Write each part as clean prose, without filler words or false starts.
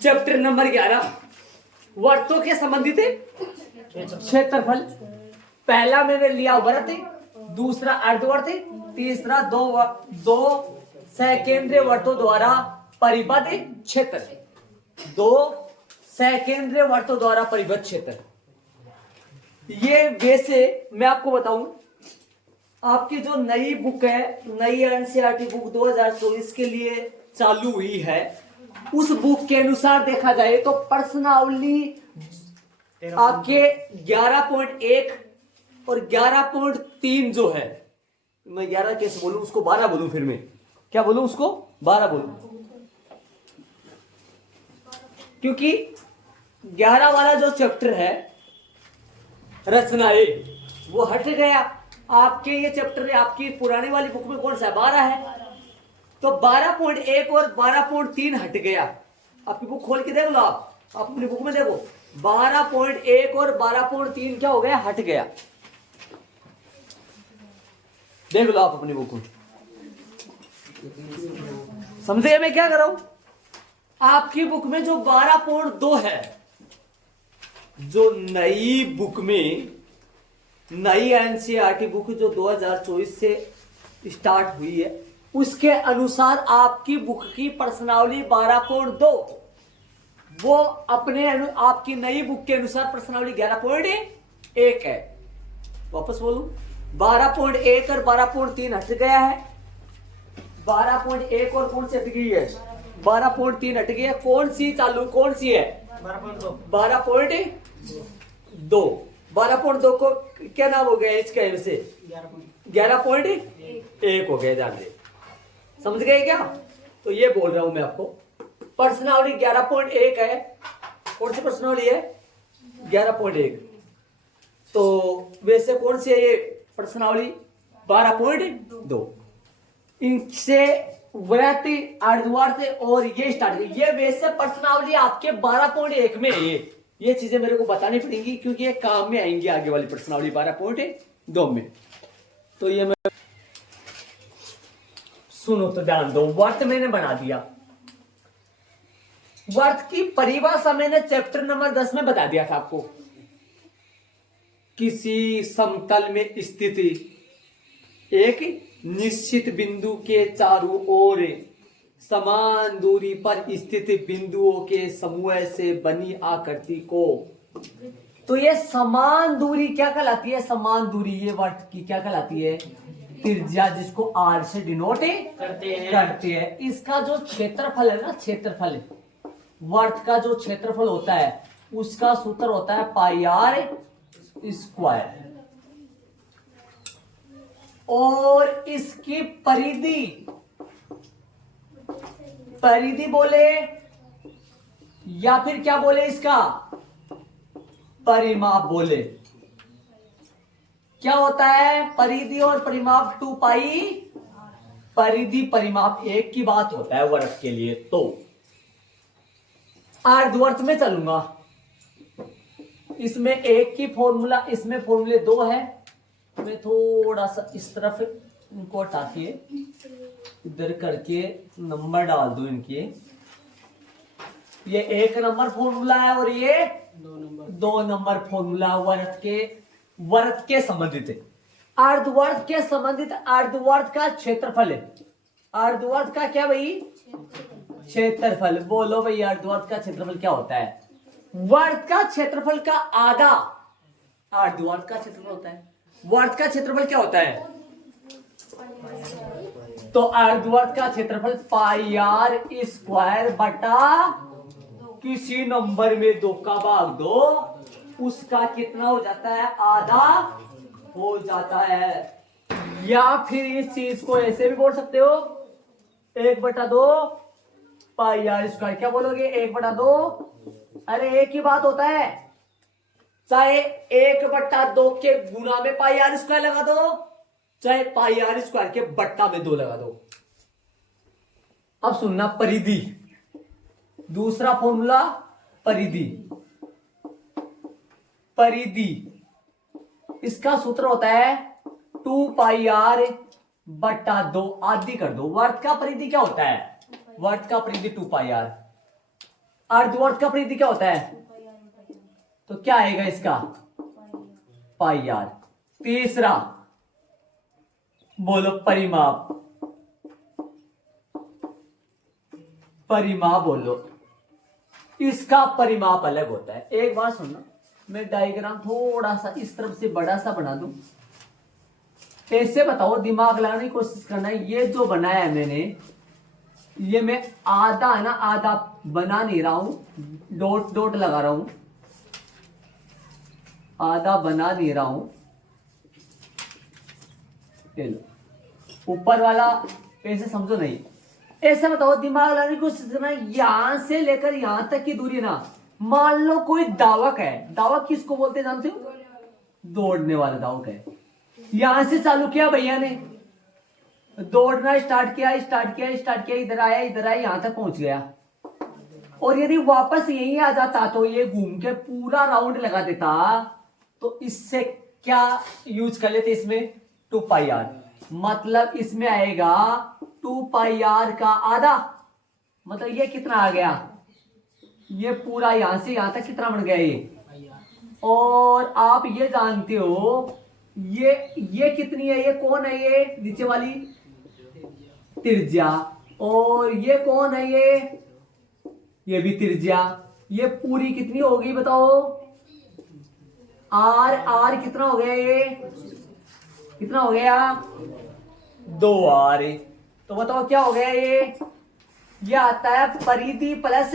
Chapter number 11 वर्तों के संबंधित क्षेत्रफल। पहला मैंने लिया वर्त, दूसरा अर्धवर्त, तीसरा दो सकेंद्रीय वर्तों द्वारा परिबद्ध क्षेत्र। दो सकेंद्रीय वर्तों द्वारा परिबद्ध क्षेत्र। ये वैसे मैं आपको बताऊं, आपकी जो नई बुक है, नई एनसीईआरटी बुक 2024 के लिए चालू हुई है, उस बुक के अनुसार देखा जाए तो प्रश्नावली आपके 11.1 और 11.3 जो है, मैं 11 कैसे बोलूं उसको 12 बोलूं, फिर मैं क्या बोलूं उसको 12 बोलूं, क्योंकि 11 वाला जो चैप्टर है रचनाएं वो हट गया। आपके ये चैप्टर आपकी पुरानी वाली बुक में कौन सा है, 12 है, तो 12.1 और 12.3 हट गया। आपकी बुक खोल के देख लो, आप अपनी बुक में देखो 12.1 और 12.3 क्या हो गया, हट गया। देख लो आप अपनी बुक में, समझे मैं क्या कर रहा हूं। आपकी बुक में जो 12.2 है, जो नई बुक में, नई एनसीईआरटी बुक जो 2024 से स्टार्ट हुई है, उसके अनुसार आपकी बुक की प्रश्नावली 12.2 वो अपने आपकी नई बुक के अनुसार प्रश्नावली 11.1 है। वापस बोलूं, 12.1 और 12.3 हट गया है। 12.1 और कौन सी हट गई है, 12.3 हट गई है। कौन सी चालू, कौन सी है 12.2। 12.2 को क्या नाम हो गया इसका, से 11.1 हो गया, ध्यान दे, समझ गए क्या। तो ये बोल रहा हूं मैं आपको, प्रश्नावली 11.1 है। कौन सी प्रश्नावली है, 11.1। तो वैसे कौन सी है ये प्रश्नावली, 12.2। इनसे व्रत, अर्धवर्त और ये स्टार्ट, ये वैसे प्रश्नावली आपके 12.1 में है। ये चीजें मेरे को बतानी पड़ेंगी क्योंकि ये काम में आएंगी आगे वाली प्रश्नावली 12.2 में। तो ये मैं सुनो तो ध्यान दो। वर्त मैंने बना दिया, वर्त की परिभाषा मैंने चैप्टर नंबर 10 में बता दिया था आपको। किसी समतल में स्थित एक निश्चित बिंदु के चारों ओर समान दूरी पर स्थित बिंदुओं के समूह से बनी आकृति को, तो ये समान दूरी क्या कहलाती है, समान दूरी ये वर्त की क्या कहलाती है, त्रिज्या, जिसको आर से डिनोट करते हैं। इसका जो क्षेत्रफल है ना, क्षेत्रफल वर्त का जो क्षेत्रफल होता है उसका सूत्र होता है पाई आर स्क्वायर, और इसकी परिधि बोले या फिर क्या बोले, इसका परिमाप बोले। क्या होता है परिधि और परिमाप, 2 पाई, परिधि परिमाप एक की बात होता है वर्त के लिए। तो अर्धवर्त में चलूंगा, इसमें एक की फॉर्मूला, इसमें फॉर्मूले 2 है। मैं थोड़ा सा इस तरफ इनको हटा के इधर करके नंबर डाल दूं इनके। ये 1 नंबर फॉर्मूला है और ये 2 नंबर फॉर्मूला वर्त के संबंधित है। अर्धवर्त के संबंधित अर्धवर्त का क्षेत्रफल है। अर्धवर्त का क्या भाई, क्षेत्रफल। बोलो भाई अर्धवर्त का क्षेत्रफल क्या होता है, वर्त का क्षेत्रफल का आधा अर्धवर्त का क्षेत्रफल होता है। वर्त का क्षेत्रफल क्या होता है, तो अर्धवर्त का क्षेत्रफल पाई आर स्क्वायर बटा किसी नंबर में 2 का भाग 2, उसका कितना हो जाता है, आधा हो जाता है। या फिर इस चीज को ऐसे भी बोल सकते हो, 1/2 पाई आर स्क्वायर। क्या बोलोगे, 1/2, अरे एक ही बात होता है, चाहे 1/2 के गुना में पाई आर स्क्वायर लगा दो, चाहे पाई आर स्क्वायर के बट्टा में 2 लगा दो। अब सुनना, परिधि, दूसरा फॉर्मूला परिधि। इसका सूत्र होता है 2 पाई आर बट्टा 2, आदि कर दो। वर्त का परिधि क्या होता है, वर्त का परिधि 2 पाई आर। अर्धवर्त का परिधि क्या होता है? तो क्या आएगा इसका? पाई आर। तीसरा बोलो परिमाप। परिमाप बोलो, इसका परिमाप अलग होता है। एक बात सुनना, मैं डायग्राम थोड़ा सा इस तरफ से बड़ा सा बना दूं, ऐसे बताओ, दिमाग लगाने की कोशिश करना है। ये जो बनाया है मैंने, ये मैं आधा है ना, आधा बना नहीं रहा हूं, डॉट डॉट लगा रहा हूं, आधा बना नहीं रहा हूं। ऊपर वाला ऐसे समझो नहीं, ऐसे बताओ, दिमाग लगाने की कोशिश करना। यहां से लेकर यहां तक की दूरी ना, मान लो कोई दावक है। दावक किसको बोलते हैं जानते हो? दौड़ने वाला दावक है। यहां से चालू किया भैया ने, दौड़ना स्टार्ट किया, इधर आया, यहां तक पहुंच गया। और यदि वापस यहीं आ जाता तो ये घूम के पूरा राउंड लगा देता, तो इससे क्या यूज कर लेते इसमें? 2 पाई आर। मतलब इसमें आएगा 2 पाई आर का आधा। मतलब ये कितना आ गया? ये पूरा यहां से यहां तक कितना बन गया ये? और आप ये जानते हो ये कितनी है? ये कौन है? ये नीचे वाली त्रिज्या। और ये कौन है? ये भी त्रिज्या। ये पूरी कितनी होगी बताओ? आर कितना हो गया? ये कितना हो गया? 2 आर। तो बताओ क्या हो गया ये आता है परिधि प्लस,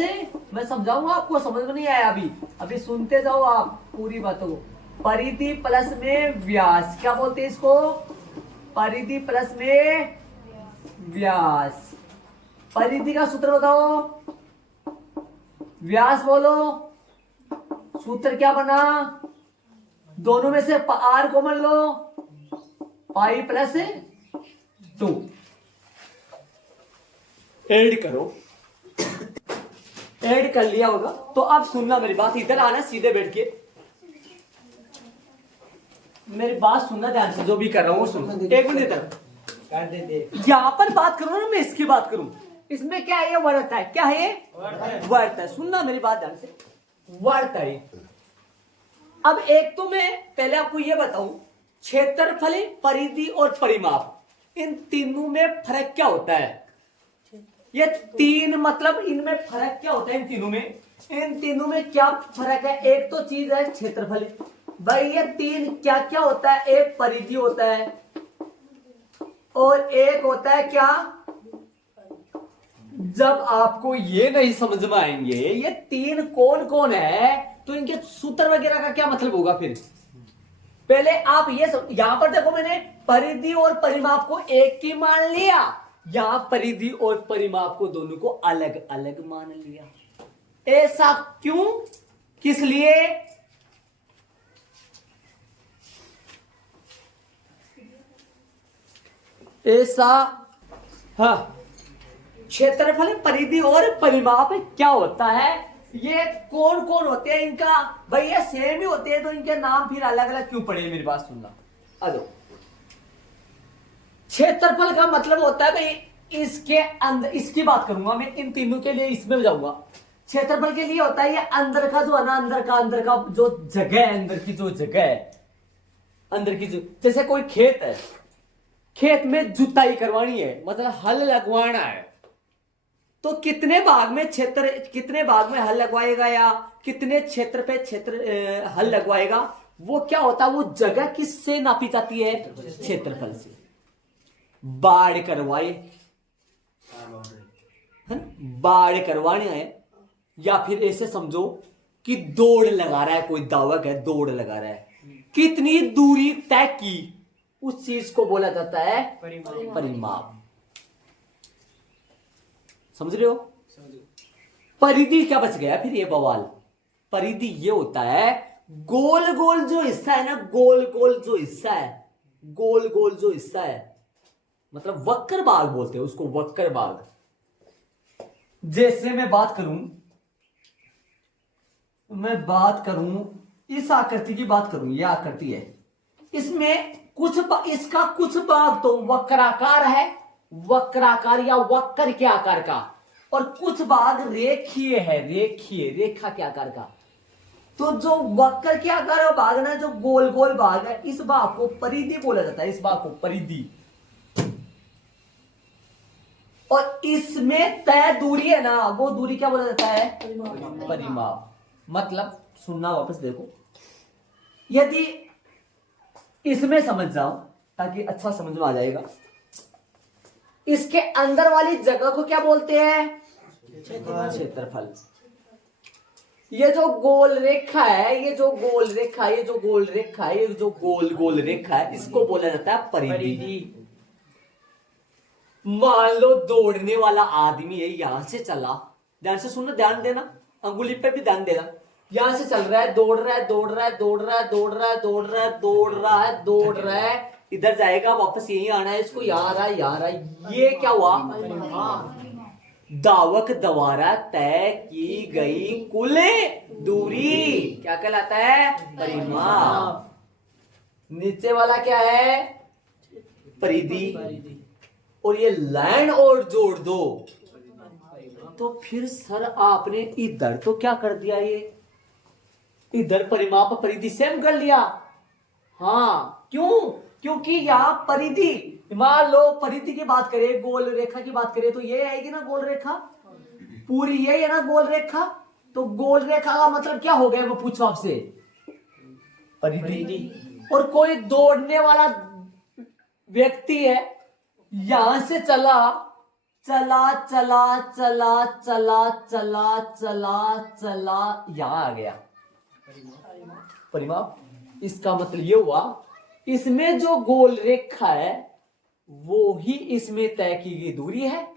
मैं समझाऊंगा आपको, समझ में नहीं आया अभी सुनते जाओ आप पूरी बातों को। परिधि प्लस में व्यास, क्या बोलते हैं इसको? परिधि प्लस में व्यास। परिधि का सूत्र बताओ, व्यास बोलो, सूत्र क्या बना? दोनों में से आर कॉमन लो, पाई प्लस 2 ऐड करो। ऐड कर लिया होगा तो अब सुनना मेरी बात, इधर आना सीधे बैठ के, मेरी बात सुनना ध्यान से, जो भी कर रहा हूं सुन। एक मिनट तक यहां पर बात करूं ना, मैं इसकी बात करूं। इसमें क्या है? ये वर्त है। क्या है ये? वर्त है। सुनना मेरी बात ध्यान से, वर्त है। अब एक तो मैं पहले आपको ये बताऊं, क्षेत्रफल, परिधि और परिमाप, इन तीनों में फर्क क्या होता है? ये तीन, मतलब इनमें फर्क क्या होता है? इन तीनों में क्या फर्क है? एक तो चीज है क्षेत्रफल भाई। ये तीन क्या क्या होता है? एक परिधि होता है और एक होता है क्या? जब आपको ये नहीं समझ में आएंगे ये तीन कौन कौन है, तो इनके सूत्र वगैरह का क्या मतलब होगा फिर? पहले आप ये यहां पर देखो, मैंने परिधि और परिमाप को एक की मान लिया, यहां परिधि और परिमाप को दोनों को अलग अलग मान लिया। ऐसा क्यों? किस लिए? ऐसा, हाँ, क्षेत्रफल, परिधि और परिमाप क्या होता है? ये कौन कौन होते हैं इनका? भाई ये सेम ही होते हैं तो इनके नाम फिर अलग अलग क्यों पड़े? मेरी बात सुनना। अलो, क्षेत्रफल का मतलब होता है भाई इसके अंदर, इसकी बात करूंगा मैं, इन तीनों के लिए इसमें जाऊंगा। क्षेत्रफल के लिए होता है ये अंदर का जो है ना, अंदर का जो जगह है, अंदर की जो जगह है, अंदर की जो, जैसे कोई खेत है, खेत में जुताई करवानी है, मतलब हल लगवाना है, तो कितने भाग में हल लगवाएगा या कितने क्षेत्र पे हल लगवाएगा, वो क्या होता है? वो जगह किससे नापी जाती है? क्षेत्रफल से। बाढ़ करवाए, बाढ़ करवाने है, या फिर ऐसे समझो कि दौड़ लगा रहा है, कोई दावक है दौड़ लगा रहा है, कितनी दूरी तय की, उस चीज को बोला जाता है परिमाप। समझ रहे हो? परिधि क्या बच गया फिर? ये बवाल, परिधि ये होता है गोल गोल जो हिस्सा है ना, गोल गोल जो हिस्सा है, गोल गोल जो हिस्सा है, मतलब वक्र भाग बोलते हैं उसको, वक्र भाग। जैसे मैं बात करूं इस आकृति की बात करूं, यह आकृति है, इसमें इसका कुछ भाग तो वक्राकार है, वक्राकार या वक्र के आकार का, और कुछ भाग रेखीय है, रेखीय रेखा के आकार का। तो जो वक्र के आकार का भाग ना, जो गोल गोल भाग है, इस भाग को परिधि बोला जाता है, इस भाग को परिधि। और इसमें तय दूरी है ना, वो दूरी क्या बोला जाता है? परिमाप। मतलब सुनना वापस देखो, यदि इसमें समझ जाओ ताकि अच्छा समझ में आ जाएगा। इसके अंदर वाली जगह को क्या बोलते हैं? क्षेत्रफल। ये जो गोल रेखा है, ये जो गोल रेखा है, ये जो गोल रेखा है, ये जो गोल गोल रेखा है, इसको बोला जाता है परिधि। मान लो दौड़ने वाला आदमी है, यहां से चला, ध्यान से सुनना, ध्यान देना, अंगुली पे भी ध्यान देना। यहां से चल रहा है, दौड़ रहा है, दौड़ रहा है, दौड़ रहा है, दौड़ रहा है, दौड़ रहा है, दौड़ रहा है, दौड़ रहा है, इधर जाएगा, वापस यहीं आना है, इसको यहाँ आ रहा है, यहाँ आ रहा है। ये क्या हुआ? दावक द्वारा तय की गई कुल दूरी क्या कहलाता है? परिमाप। नीचे वाला क्या है? परिधि। और ये लाइन और जोड़ दो तो फिर सर आपने इधर तो क्या कर दिया, ये इधर परिमाप परिधि सेम कर लिया। हाँ, क्यों? क्योंकि यहां परिधि, मान लो परिधि की बात करें, गोल रेखा की बात करें, तो ये आएगी ना गोल रेखा, पूरी ये है ना गोल रेखा। तो गोल रेखा का मतलब क्या हो गया, मैं पूछूं आपसे? परिधि। और कोई दौड़ने वाला व्यक्ति है, यहां से चला चला चला चला चला चला चला चला, यहां आ गया, परिमाप। इसका मतलब ये हुआ, इसमें जो गोल रेखा है वो ही इसमें तय की गई दूरी है।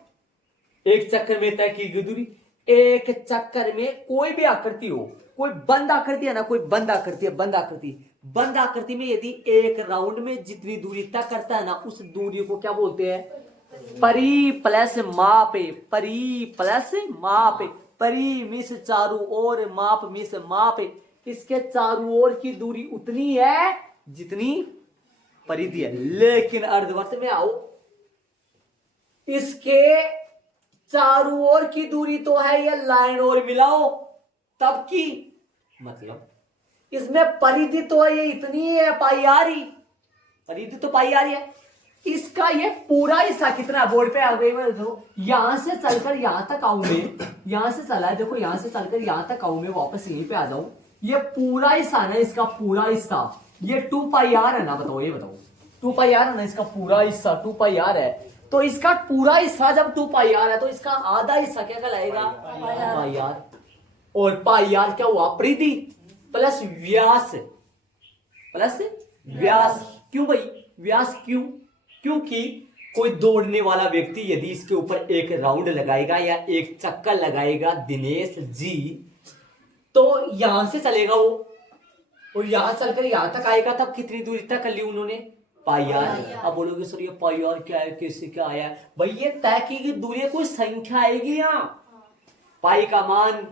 एक चक्कर में तय की गई दूरी। एक चक्कर में कोई भी आकृति हो, कोई बंद आकृति है ना, कोई बंद आकृति है, बंद आकृति, बंद आकृति में यदि एक राउंड में जितनी दूरी तय करता है ना, उस दूरी को क्या बोलते हैं? परि प्लस माप। परि प्लस माप। परि मिस चारों ओर, माप मिस माप। इसके चारों ओर की दूरी उतनी है जितनी परिधि है। लेकिन अर्धवर्त में आओ, इसके चारों ओर की दूरी तो है, ये लाइन और मिलाओ तब की, मतलब इसमें परिधि तो है, ये इतनी है, पाई आ रही, परिधि तो पाई आ रही है। इसका ये पूरा हिस्सा कितना, बोर्ड पे आ गई, देखो यहां से चलकर यहां तक आऊं मैं, यहां से चला है, देखो यहां से चलकर यहां तक आऊं मैं, वापस यहीं पे आ जाऊं, ये पूरा हिस्सा ना, इसका पूरा हिस्सा ये 2πr है ना, बताओ, ये बताओ 2πr है ना, इसका पूरा हिस्सा 2πr है। तो इसका पूरा हिस्सा जब 2πr है तो इसका आधा हिस्सा क्या कहलाएगा? πr। और πr क्या हुआ? परिधि प्लस व्यास, प्लस व्यास। क्यों भाई व्यास? क्यों? क्योंकि कोई दौड़ने वाला व्यक्ति यदि इसके ऊपर एक राउंड लगाएगा या एक चक्कर लगाएगा दिनेश जी, तो यहां से चलेगा वो, और यहां चलकर यहां तक आएगा, तब कितनी दूरी तक कर ली उन्होंने? πr। अब बोलोगे सर ये πr क्या है, कैसे क्या आया? भाई ये तय की गई दूरी, कोई संख्या आएगी यहाँ, पाई का मान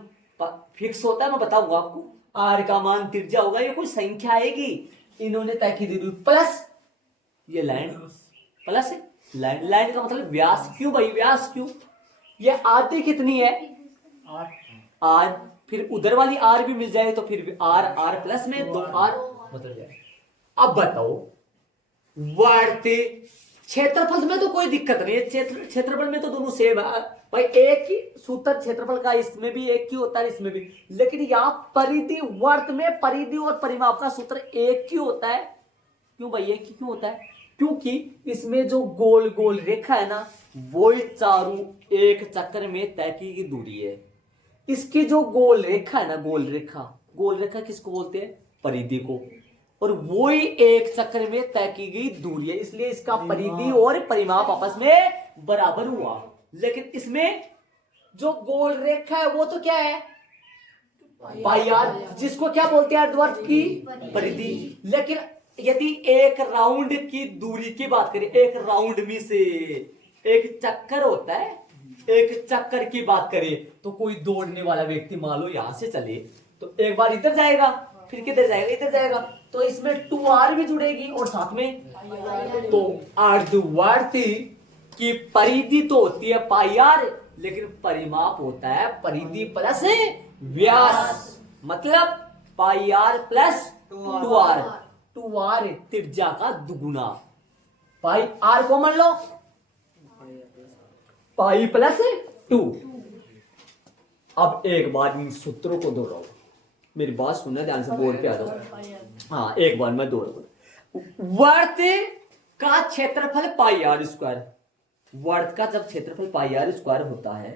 फिक्स होता है, मैं बताऊंगा आपको, आर का मान त्रिज्या होगा, ये कोई संख्या आएगी, इन्होंने तय की दूरी प्लस ये लाइन, प्लस लाइन। लाइन का मतलब व्यास। क्यों भाई व्यास? क्यों? ये आती कितनी है? आर। फिर उधर वाली आर भी मिल जाए तो फिर आर, आर प्लस में 2r बदल जाए। अब बताओ वर्त क्षेत्रफल में तो कोई दिक्कत नहीं है, क्षेत्रफल में तो दोनों सेम है भाई, एक ही सूत्र क्षेत्रफल का, इसमें भी एक ही होता है, इसमें भी। लेकिन यहाँ परिधि, वर्त में परिधि और परिमाप का सूत्र एक ही होता है। क्यों भाई एक ही क्यों होता है? क्योंकि इसमें जो गोल गोल रेखा है ना, वो चारों एक चक्कर में तय की गई दूरी है। इसकी जो गोल रेखा है ना, गोल रेखा किसको बोलते हैं? परिधि को। और वो ही एक चक्कर में तय की गई दूरी है, इसलिए इसका परिधि और परिमाप आपस में बराबर हुआ। लेकिन इसमें जो गोल रेखा है वो तो क्या है? πr, जिसको क्या बोलते हैं? अर्धवर्त की परिधि। लेकिन यदि एक राउंड की दूरी की बात करें, एक राउंड में से एक चक्कर होता है, एक चक्कर की बात करें, तो कोई दौड़ने वाला व्यक्ति मान लो यहां से चले तो एक बार इधर जाएगा, फिर किधर जाएगा? इधर जाएगा, तो इसमें 2r भी जुड़ेगी और साथ में तो अर्धवर्त की परिधि तो होती है πr, लेकिन परिमाप होता है परिधि प्लस व्यास, मतलब पाई आर प्लस 2r। 2r त्रिज्या का दुगुना, पाई आर कॉमन लो, पाई प्लस 2। अब एक बार इन सूत्रों को दोहराओ, मेरी बात सुनना ध्यान से, बोर्ड पे आ जाओ। हाँ एक बार मैं दोहराऊं। वर्त का क्षेत्रफल पाई आर स्क्वायर, वर्त का जब क्षेत्रफल पाई आर स्क्वायर होता है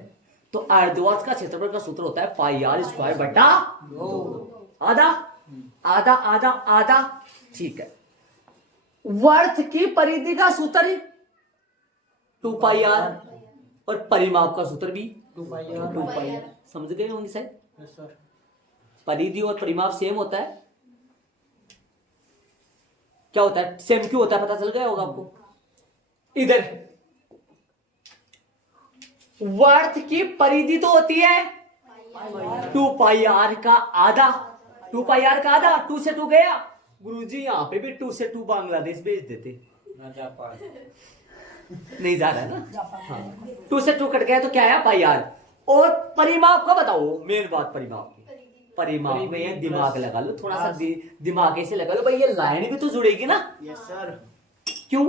तो अर्धवर्त का क्षेत्रफल का सूत्र होता है पाई आर स्क्वायर बटा 2। आधा आधा आधा आधा, ठीक है। वर्त की परिधि का सूत्र 2 पाई आर और परिमाप का सूत्र भी 2 पाई आर। समझ गए होंगे सर? परिधि और परिमाप सेम होता है। क्या होता है सेम, क्यों होता है पता चल गया होगा आपको। इधर वर्त की परिधि तो होती है 2 पाई आर का आधा, 2 पाई आर का आधा, 2 से 2 गया। गुरुजी यहाँ पे भी 2 से 2 बांग्लादेश भेज देते, नहीं जा रहा है ना। हाँ 2 से 2 कट गया तो क्या है पाई आर। और परिमाप का बताओ, मेन बात परिमाप की। परिमाप में ये दिमाग लगा लो थोड़ा सा, दिमाग ऐसे लगा लो भाई, ये लाइन भी तो जुड़ेगी ना। Yes sir. क्यों?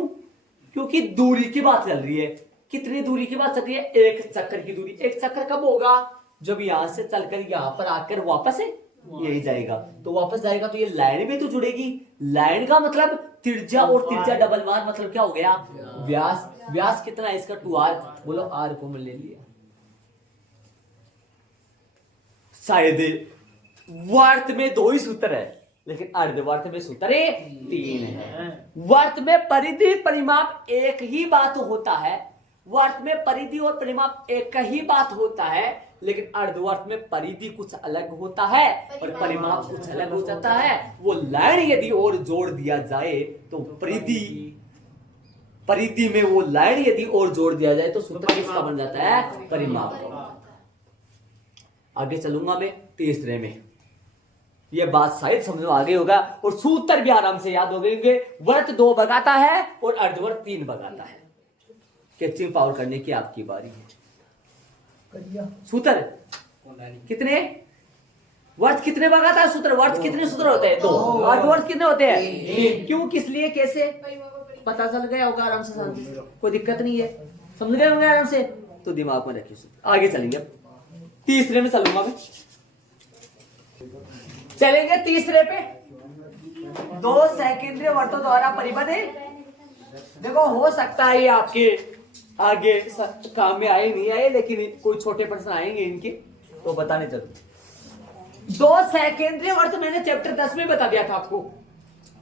क्योंकि दूरी की बात चल रही है। कितनी दूरी की बात चल रही है? एक चक्कर की दूरी। एक चक्कर कब होगा? जब यहां से चलकर यहां पर आकर वापस यही जाएगा, तो वापस जाएगा तो ये लाइन भी तो जुड़ेगी। लाइन का मतलब त्रिज्या और त्रिज्या डबल बार, मतलब क्या हो गया? व्यास। व्यास कितना है इसका? 2r। बोलो r को मैं ले लिया। शायद वर्त में 2 ही सूत्र है, लेकिन अर्धवर्त में सूत्र 3 है। वर्त में परिधि परिमाप एक ही बात होता है, वर्त में परिधि और परिमाप एक ही बात होता है, लेकिन अर्धवर्त में परिधि कुछ अलग होता है और परिमाप कुछ अलग हो जाता है। वो लाइन यदि और जोड़ दिया जाए तो परिधि में वो लाइन यदि और जोड़ दिया जाए तो सूत्र किसका बन जाता है? परिमाप। आगे चलूंगा मैं तीसरे में, ये बात शायद समझ में आ गई होगा और सूत्र भी आराम से याद हो गए। वर्त 2 भगाता है और अर्धवर्त 3 भगाता है। कैचिंग पावर करने की आपकी बारी है। सूत्र कितने? वर्त कितने भगाता है सूत्र? वर्त कितने सूत्र होते हैं? 2। अर्धवर्त कितने होते हैं? 3। क्यों, किस लिए, कैसे पता चल गया होगा आराम से, शांति से, कोई दिक्कत नहीं है, समझ गए होंगे आराम से, तो दिमाग में रखिए। आगे चलेंगे, तीसरे में चलूंगा मैं। चलेंगे तीसरे पे। 2 सेकेंडरी वर्तों द्वारा परिबद्ध। देखो हो सकता है ये आपके आगे काम में आए नहीं आए, लेकिन कोई छोटे प्रश्न आएंगे इनके, तो बताने जरूर। 2 सेकेंडरी वर्त मैंने चैप्टर 10 में बता दिया था आपको।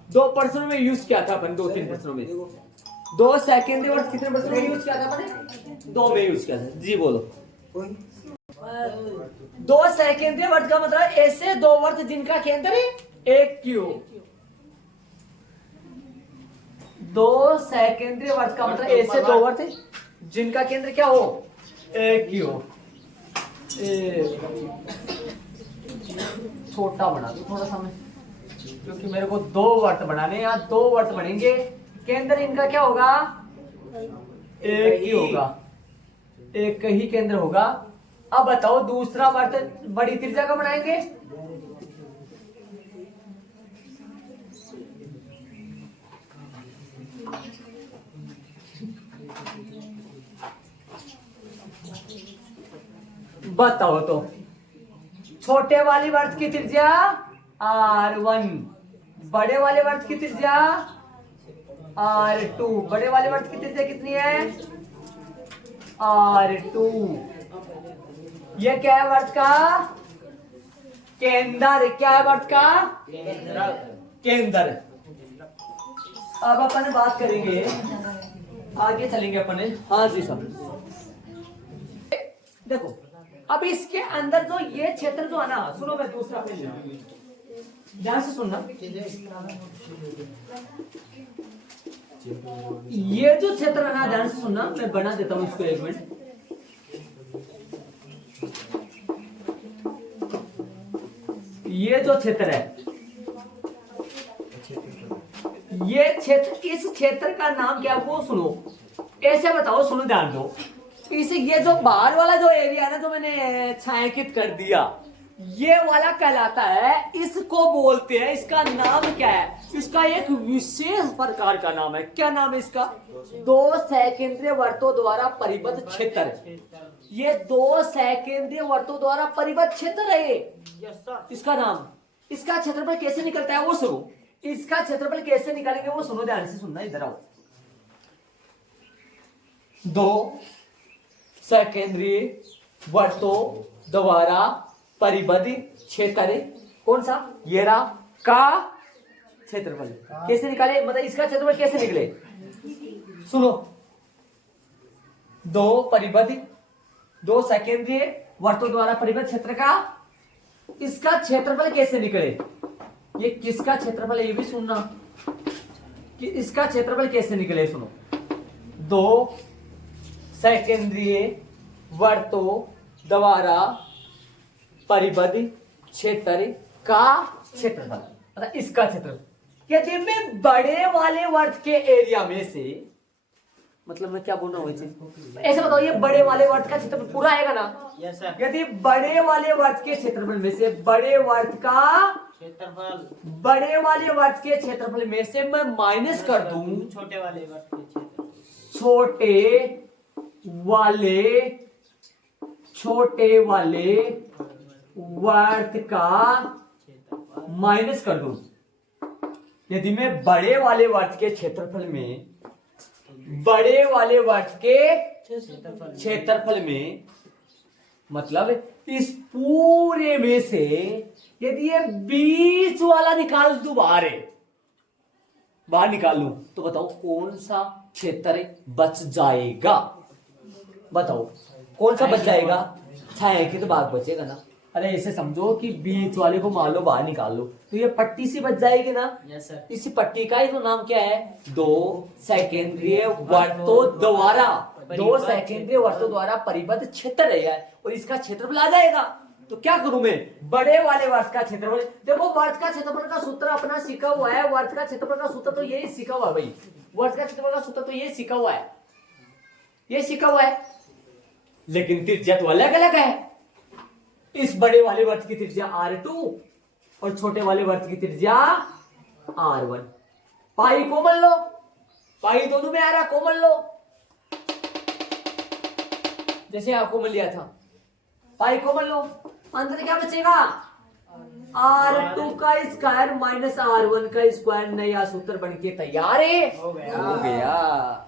2 प्रश्नों में यूज किया था अपन, 2-3 प्रश्नों में। 2 सेकेंडरी वर्त कितने प्रश्नों में यूज किया था अपन? 2 में यूज किया था। जी बोलो। 2 सेकेंडरी वर्त का मतलब ऐसे 2 वर्त जिनका केंद्र एक क्यू। 2 सेकेंडरी वर्त का मतलब ऐसे 2 वर्त जिनका केंद्र क्या हो? एक क्यू। छोटा बना दो थोड़ा सा मैं, क्योंकि मेरे को 2 वर्त बनाने, यहाँ 2 वर्त बनेंगे, केंद्र इनका क्या होगा? एक ही होगा, एक ही केंद्र होगा। अब बताओ दूसरा वर्त बड़ी त्रिज्या का बनाएंगे। बताओ तो छोटे वाली वर्त की त्रिज्या r1, बड़े वाले वर्त की त्रिज्या r2। बड़े वाले वर्त की त्रिज्या कितनी है? r2। ये क्या है वर्त का? केंद्र। क्या है वर्त का? केंद्र। अब अपन बात करेंगे, आगे चलेंगे अपन। हाँ जी सब देखो, अब इसके अंदर जो ये क्षेत्र जो है ना, सुनो मैं दूसरा ध्यान से सुनना। ये जो क्षेत्र है ना, ध्यान से सुनना, मैं बना देता हूं इसको 1 मिनट। ये जो क्षेत्र है, ये क्षेत्र, इस क्षेत्र का नाम क्या है वो सुनो, ऐसे बताओ, सुनो ध्यान दो। इसे ये जो बाहर वाला जो एरिया है ना, जो मैंने छायांकित कर दिया, ये वाला कहलाता है, इसको बोलते हैं, इसका नाम क्या है, इसका एक विशेष प्रकार का नाम है। क्या नाम है इसका? दो सेकेंद्रीय वर्तों द्वारा परिबद्ध क्षेत्र। ये दो सेकेंद्रीय वर्तों द्वारा परिबद्ध क्षेत्र है इसका नाम। इसका क्षेत्रफल कैसे निकलता है वो सुनो। इसका क्षेत्रफल कैसे निकालेंगे वो सुनो, ध्यान से सुनना। इधर आओ। दो सेकेंद्रीय वर्तों द्वारा परिबद्ध क्षेत्र, कौन सा? ये रहा, का क्षेत्रफल कैसे निकाले, मतलब इसका क्षेत्रफल कैसे निकले, सुनो। दो सेकेंद्रीय वर्तों द्वारा परिबद्ध क्षेत्र का इसका क्षेत्रफल कैसे निकले। ये किसका क्षेत्रफल है ये भी सुनना, कि इसका क्षेत्रफल कैसे निकले, सुनो। दो सेकेंद्रीय वर्तों द्वारा परिबद्ध क्षेत्र का क्षेत्रफल, मतलब इसका क्षेत्रफल। यदि मैं बड़े वाले वर्त के एरिया में से, मतलब मैं क्या बोल रहा हूँ ऐसे बताओ, ये बड़े वाले वर्त का क्षेत्रफल पूरा आएगा ना? Yes sir. यदि बड़े वाले वर्त के क्षेत्रफल में से बड़े वाले वर्त के क्षेत्रफल में से मैं माइनस कर दूं छोटे वाले वर्त का माइनस कर दूं। यदि मैं बड़े वाले वर्त के क्षेत्रफल में मतलब इस पूरे में से यदि ये बीच वाला निकाल दूं, बाहर निकाल लूं, तो बताओ कौन सा क्षेत्र बच जाएगा? बताओ कौन सा बच जाएगा? छायांकित भाग बचेगा ना। अरे ऐसे समझो कि बीच वाले को मान लो बाहर निकाल लो, तो ये पट्टी सी बच जाएगी ना। Yes sir. इसी पट्टी का ही तो नाम क्या है? दो सेकेंद्रीय वर्तों द्वारा परिबद्ध क्षेत्र है, और इसका क्षेत्रफल आ जाएगा। तो क्या करूं मैं? बड़े वाले वर्त का क्षेत्रफल, देखो वर्त का क्षेत्रफल का सूत्र अपना सीखा हुआ है। वर्त का क्षेत्रफल का सूत्र तो यही सीखा हुआ है भाई। वर्त का क्षेत्रफल का सूत्र तो यही सीखा हुआ है, लेकिन त्रिज्या तो अलग अलग है। इस बड़े वाले वर्त की त्रिज्या R2 और छोटे वाले वर्त की त्रिज्या R1। पाई कॉमन लो, पाई दोनों में आ रहा, कॉमन लो। जैसे आप कॉमन लिया था, पाई कॉमन लो, अंदर क्या बचेगा? R2 का स्क्वायर माइनस R1 का स्क्वायर। नया सूत्र बनके तैयार है। हो गया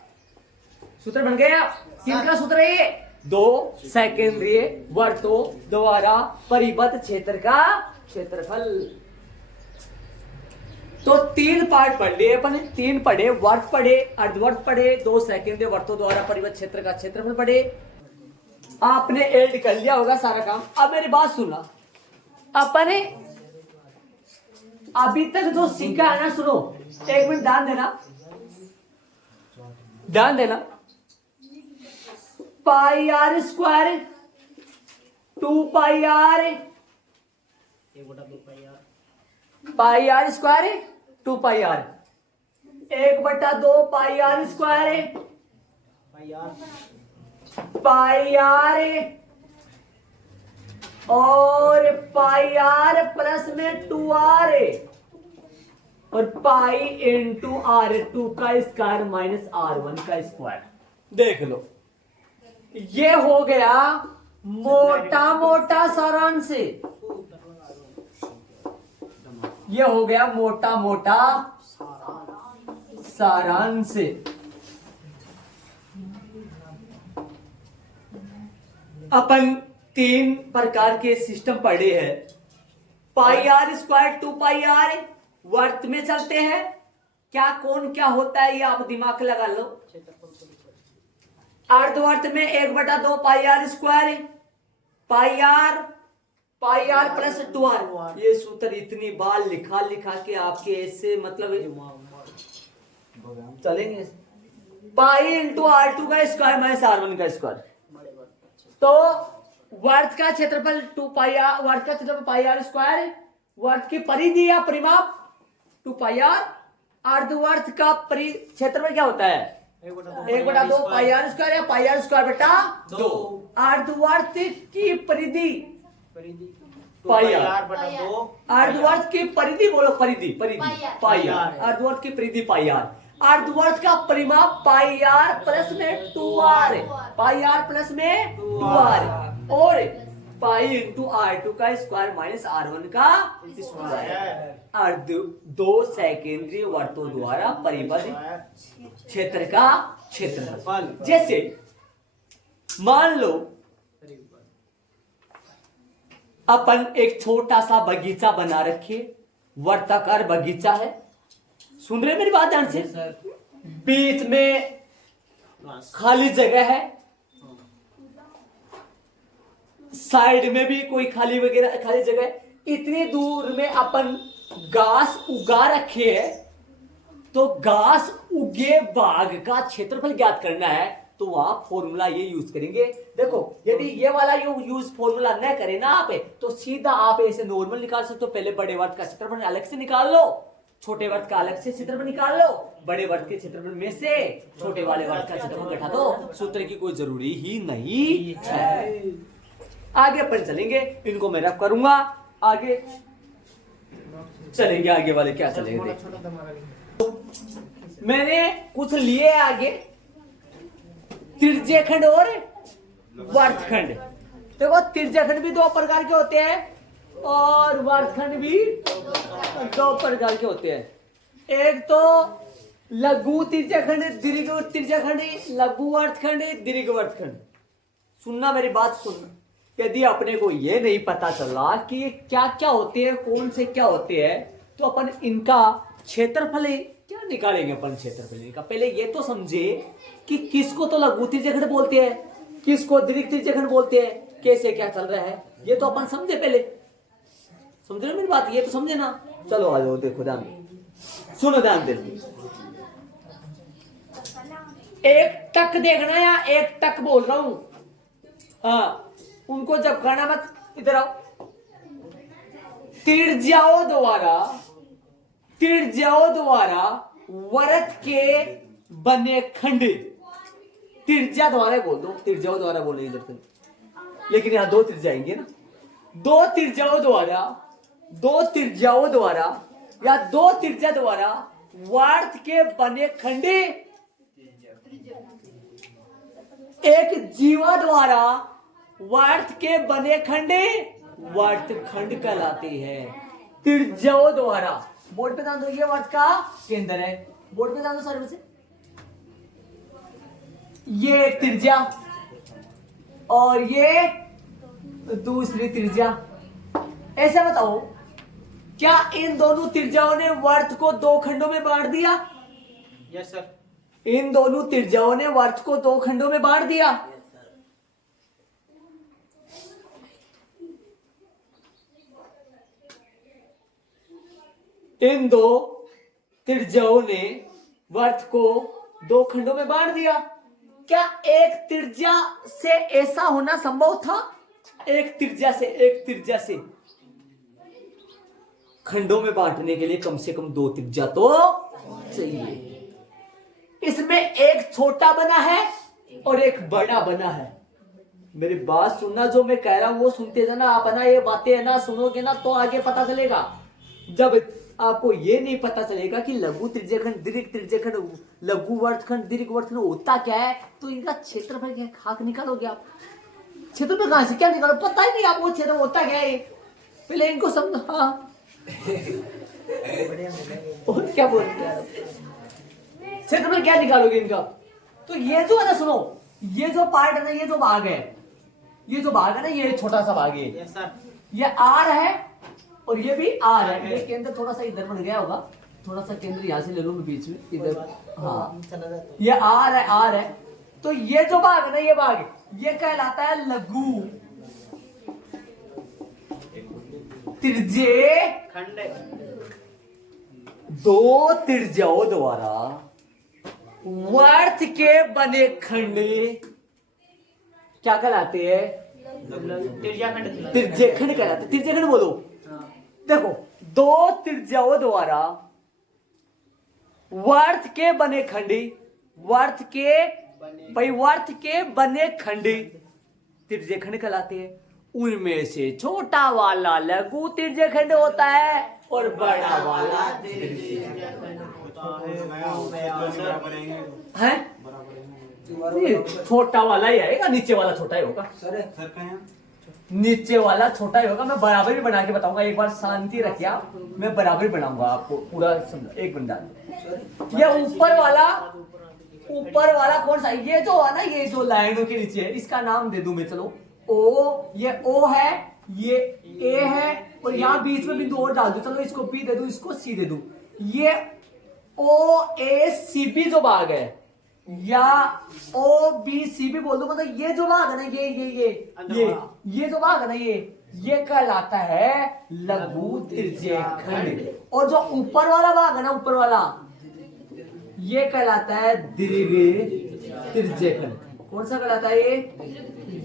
सूत्र बन गया। किसका सूत्र है ये? दो सेकेंद्रीय वर्तों द्वारा परिबद्ध क्षेत्र का क्षेत्रफल। तो तीन पार्ट पढ़ लिए अपन, तीन पढ़े, वर्त पढ़े, अर्धवर्त पढ़े, दो सेकेंद्रीय वर्तों द्वारा परिबद्ध क्षेत्र का क्षेत्रफल पढ़े। आपने एड कर लिया होगा सारा काम। अब मेरी बात सुनना, अपने अभी तक जो सीखा है ना, सुनो एक मिनट ध्यान देना। Pi r square 2 pi r, pi r square 2 pi r, 1/2 pi r square pi r, और पाई आर प्लस में 2r, और पाई इंटू R2 का स्क्वायर माइनस R1 का स्क्वायर। देख लो, ये हो गया मोटा मोटा सारांश। ये हो गया मोटा मोटा सारांश। अपन तीन प्रकार के सिस्टम पढ़े हैं। पाई आर स्क्वायर 2 पाई आर वर्त में चलते हैं। क्या कौन क्या होता है ये आप दिमाग लगा लो। अर्धवर्त में 1/2 pi r square, pi r plus 2r। ये सूत्र इतनी बार लिखा के आपके ऐसे मतलब चलेंगे। पाई इंटू R2 का स्क्वायर माइनस R1 का स्क्वायर। तो वर्त का क्षेत्रफल 2 पाई आर, वर्त का क्षेत्रफल पाई आर स्क्वायर, वर्त की परिधि या परिमाप 2 पाई आर। अर्धवर्त का क्षेत्रफल क्या होता है? 1/2 पाई आर स्क्वायर या पाई आर स्क्वायर बेटा 2। अर्धवर्त की परिधि पाई आर बटा 2। अर्धवर्त की परिधि बोलो, परिधि पाई आर। अर्धवर्त की परिधि पाई आर। अर्धवर्त का परिमाप पाई आर प्लस में 2r, पाई आर प्लस में 2r और पाई इंटू r2 का स्क्वायर माइनस r1 का स्क्वायर। अर्ध 2 सेकेंडरी वर्तों द्वारा परिबद्ध क्षेत्र का क्षेत्रफल। जैसे मान लो अपन एक छोटा सा बगीचा बना रखे, वर्ताकार बगीचा है। सुन रहे मेरी बात ध्यान से? बीच में खाली जगह है, साइड में भी कोई खाली जगह है। इतनी दूर में अपन घास उगा रखे है, तो घास उगे भाग का क्षेत्रफल ज्ञात करना है, तो वहां फॉर्मूला ये यूज करेंगे। देखो यदि ये वाला यूज फॉर्मूला न करे ना आप, तो सीधा आप ऐसे नॉर्मल निकाल सकते हो। पहले बड़े वर्ग का क्षेत्रफल अलग से निकाल लो, छोटे वर्ग का अलग से क्षेत्रफल निकाल लो, बड़े वर्ग के क्षेत्रफल में से छोटे वाले वर्ग का क्षेत्रफल घटा दो। सूत्र की कोई जरूरी ही नहीं है। आगे अपन चलेंगे, इनको मैं रफ करूंगा, आगे चलेंगे। आगे वाले क्या चलेंगे, मैंने कुछ लिए आगे त्रिज्यखंड और वर्तखंड। देखो त्रिज्यखंड भी 2 प्रकार के होते हैं और वर्तखंड भी 2 प्रकार के होते हैं। एक तो लघु त्रिज्यखंड, दीर्घ त्रिज्यखंड, लघु वर्तखंड, दीर्घ वर्तखंड। सुनना मेरी बात सुनना। यदि अपने को ये नहीं पता चला कि क्या क्या होते हैं, कौन से क्या होते हैं, तो अपन इनका क्षेत्रफल क्या निकालेंगे। अपन क्षेत्रफल का पहले ये तो समझे कि किसको तो लघु त्रिज्यखंड बोलते हैं, किसको दीर्घ त्रिज्यखंड बोलते हैं, कैसे क्या चल रहा है, ये तो अपन समझे। पहले समझ रहे मेरी बात, ये तो समझे ना। चलो आ जाओ, देखो ध्यान सुनो, ध्यान दे। एक टक देखना या एक टक बोल रहा हूं, हाँ उनको जब करना मत, इधर आओ। त्रिज्याओं द्वारा वृत्त के बने खंड, त्रिज्या द्वारा बोल दो, त्रिज्याओं द्वारा बोलने की जरूरत नहीं, लेकिन यहां 2 त्रिज्या आएंगे ना। 2 त्रिज्याओं द्वारा या 2 त्रिज्या द्वारा वृत्त के बने खंड एक जीवा द्वारा वृत्त के बने खंड वर्तखंड कहलाते हैं। त्रिज्याओं द्वारा, बोर्ड पे ध्यान दो, ये वृत्त का केंद्र है, बोर्ड पे ध्यान दो सर्व से। ये एक त्रिज्या और ये दूसरी त्रिज्या। ऐसे बताओ, क्या इन दोनों त्रिज्याओं ने वृत्त को 2 खंडों में बांट दिया? Yes sir. इन दोनों त्रिज्याओं ने वृत्त को 2 खंडों में बांट दिया। इन 2 त्रिज्याओं ने वृत्त को 2 खंडों में बांट दिया। क्या एक त्रिज्या से ऐसा होना संभव था? एक त्रिज्या से खंडों में बांटने के लिए कम से कम 2 त्रिज्या तो चाहिए। इसमें एक छोटा बना है और एक बड़ा बना है। मेरी बात सुनना, जो मैं कह रहा हूं वो सुनते जाना। आप ना ये बातें है ना सुनोगे ना, तो आगे पता चलेगा। जब आपको ये नहीं पता चलेगा कि लघु त्रिज्यखंड, दीर्घ त्रिज्यखंड, लघु वर्तखंड, दीर्घ वर्तखंड होता क्या है, तो इनका क्षेत्रफल क्या खाक निकालोगे आप। क्षेत्रफल कहां से क्या निकालो, पता ही नहीं आपको क्षेत्र होता क्या है। पहले इनको समझो। हाँ और क्या बोलते हैं, क्षेत्रफल क्या निकालोगे इनका। तो ये जो है ना, सुनो, ये जो पार्ट है ना, ये जो भाग है, ये छोटा सा भाग है, ये आर है और ये भी आर है। ये केंद्र थोड़ा सा इधर बढ़ गया होगा, थोड़ा सा केंद्र यहाँ से ले लो मैं बीच में इधर। हाँ ये आर है। तो ये जो भाग है ना, ये भाग ये कहलाता है लघु त्रिज्यखंड। 2 त्रिज्याओं द्वारा वृत्त के बने खंड क्या कहलाते हैं? त्रिज्यखंड कहलाते। त्रिज्यखंड बोलो। देखो 2 त्रिज्याओं द्वारा वृत्त के बने खंड वर्त के भाई वर्त के बने खंड त्रिज्य खंड कहलाते हैं। उनमें से छोटा वाला लघु त्रिज्य खंड होता है और बड़ा वाला है। छोटा वाला ही आएगा, नीचे वाला छोटा ही होगा। नीचे वाला छोटा ही होगा। मैं बराबर ही बना के बताऊंगा, एक बार शांति रखिए आप, मैं बराबर बनाऊंगा आपको पूरा समझा। एक मिनट, ये ऊपर वाला कौन सा, ये जो है ना, ये जो लाइनों के नीचे है, इसका नाम दे दूं मैं, चलो ओ, ये ओ है, ये ए है, और यहाँ बीच में बिंदु और डाल दो, चलो इसको बी दे दूं, इसको सी दे दूं। ये ओ ए सी बी जो भाग है, या ओ बी सी बी बोल दो, मतलब ये जो भाग है ना, ये जो भाग है ना, ये कहलाता है लघु त्रिज्य खंड। और जो ऊपर वाला भाग है ना, ऊपर वाला, ये कहलाता है दीर्घ त्रिज्य खंड। कौन सा कहलाता है ये?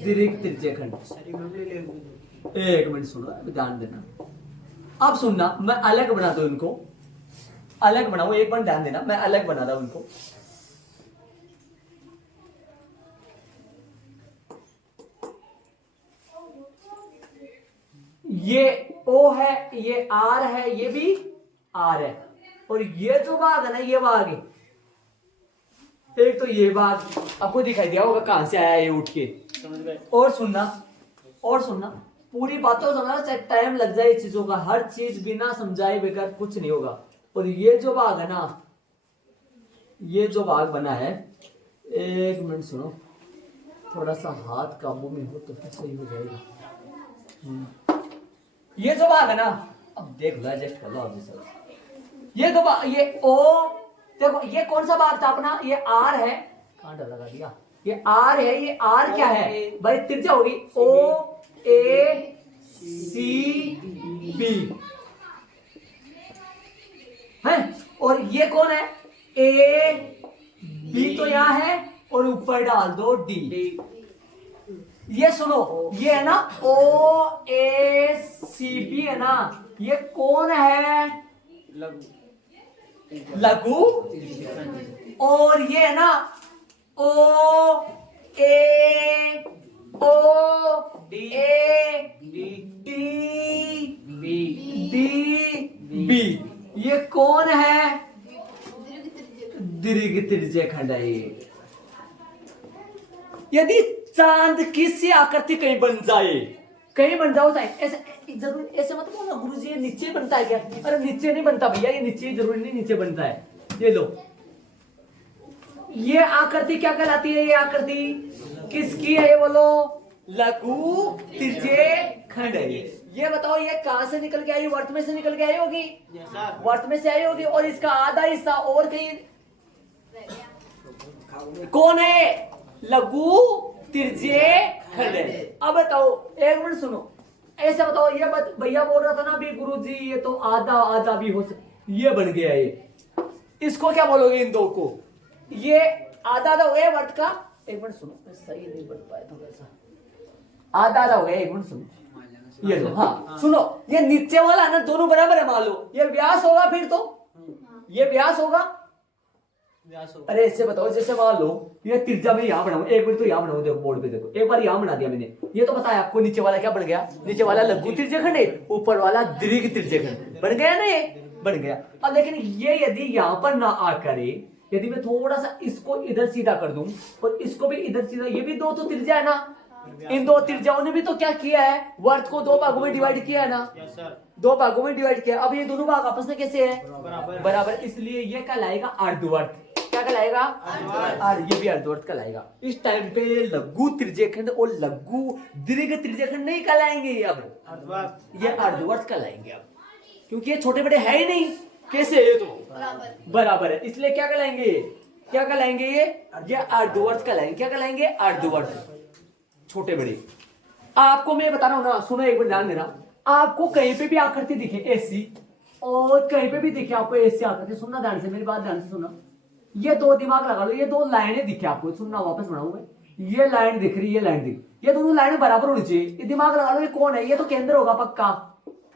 दीर्घ त्रिज्य खंड। एक मिनट सुनो, ध्यान देना। अब सुनना, मैं अलग बना दूं इनको, अलग बनाऊं, एक बार ध्यान देना, मैं अलग बना रहा हूं इनको। ये ओ है, ये आर है, ये भी आर है, और ये जो भाग है ना, ये भाग है, एक तो ये भाग आपको दिखाई दिया होगा कहां से आया ये उठ के। और सुनना पूरी बातों समझना, चाहे टाइम लग जाए चीजों का, हर चीज बिना समझाए बगैर कुछ नहीं होगा। और ये जो भाग है ना, ये जो भाग बना है, एक मिनट सुनो, थोड़ा सा हाथ काबू में हो तो फिर सही हो जाएगा। ये जो भाग है ना, अब देख लो, एडजस्ट कर लो आप जैसा। ये दो ये ओ, देखो ये कौन सा भाग था अपना, ये आर है, कहां लगा दिया, ये आर है, ये आर क्या है भाई, त्रिज्या होगी ओ ए सी बी है, और ये कौन है, ए बी तो यहां है, और ऊपर डाल दो डी। ये सुनो, ये है ना ओ ए सी बी है ना, ये कौन है, लघु, और ये है ना ओ ए डी बी, ये कौन है, दीर्घ त्रिज्य खंड है ये। यदि चांद की सी आकृति कहीं बन जाओ चाहे ऐसे, जरूर ऐसे मत बोलना गुरुजी ये नीचे बनता है क्या, अरे नीचे नहीं बनता भैया, ये नीचे जरूरी नहीं नीचे बनता है। ये लो, ये आकृति क्या कहलाती है, ये आकृति किसकी है, ये बोलो, लघु त्रिज्य खंड है ये बताओ, ये कहां से निकल के आई, वर्त में से निकल के आई होगी, वर्त में से आई होगी, और इसका आधा हिस्सा और कहीं कौन है, लघु त्रिज्य खंड है। अब बताओ, एक मिनट सुनो, ऐसे बताओ, ये भैया बोल रहा था ना अभी गुरुजी ये तो आधा भी हो सकता, ये बन गया ये, इसको क्या बोलोगे इन दो को, ये आधा हो गया वर्त का। एक मिनट सुनो, सही नहीं बन पाया थोड़ा सा, आधा हो गया, एक मिनट सुनो, ये लो, हाँ सुनो, ये नीचे वाला है ना, दोनों बराबर है, मान लो ये व्यास होगा, फिर तो ये व्यास होगा। अरे ऐसे बताओ, जैसे मान लो ये त्रिज्या में यहाँ बनाऊं, एक मिनट तो यहाँ बनाऊं, देखो बोर्ड पे देखो, एक बार यहाँ बना दिया मैंने, ये तो पता है आपको, नीचे वाला क्या बन गया, नीचे वाला लघु त्रिज्य खंड है, ऊपर वाला दीर्घ त्रिज्य खंड बन गया ना, ये बन गया। अब लेकिन ये यदि यहाँ पर ना आकर, यदि मैं थोड़ा सा इसको इधर सीधा कर दूं और इसको भी इधर सीधा, ये भी दो तो त्रिज्या है ना, इन दो त्रिज्याओं ने भी तो क्या किया है, वर्त को दो भागों में डिवाइड किया है ना, दो भागों में डिवाइड किया। अब ये दोनों भाग आपस में कैसे है, बराबर, इसलिए ये कहलाएगा अर्धवर्त। क्या कहलाएगा, ये भी अर्धवर्त कहलाएगा। इस टाइम पे लघु त्रिज्यखंड और लघु दीर्घ त्रिज्यखंड नहीं कहलाएंगे, ये अब ये अर्धवर्त कहलाएंगे अब, क्योंकि ये छोटे बड़े है ही नहीं, कैसे ये तो बराबर है, इसलिए क्या कहलाएंगे, क्या कहलाएंगे, ये अर्धवर्त कहलाएंगे। क्या कहलाएंगे, अर्धवर्त, छोटे बड़े। आपको मैं बता रहा हूं ना, सुनो एक बार ध्यान देना, आपको कहीं पे भी आकृति दिखे ऐसी और कहीं पे भी दिखे आपको ऐसी आकृति, सुनना ध्यान से, मेरी बात ध्यान से सुनना, ये दो दिमाग लगा लो, ये दो लाइनें दिखे आपको, सुनना वापस बनाऊंगा, ये लाइन दिख रही है, ये लाइन दिख, ये दोनों लाइनें बराबर होनी चाहिए, ये दिमाग लगा लो, ये कौन है, ये तो केंद्र होगा पक्का,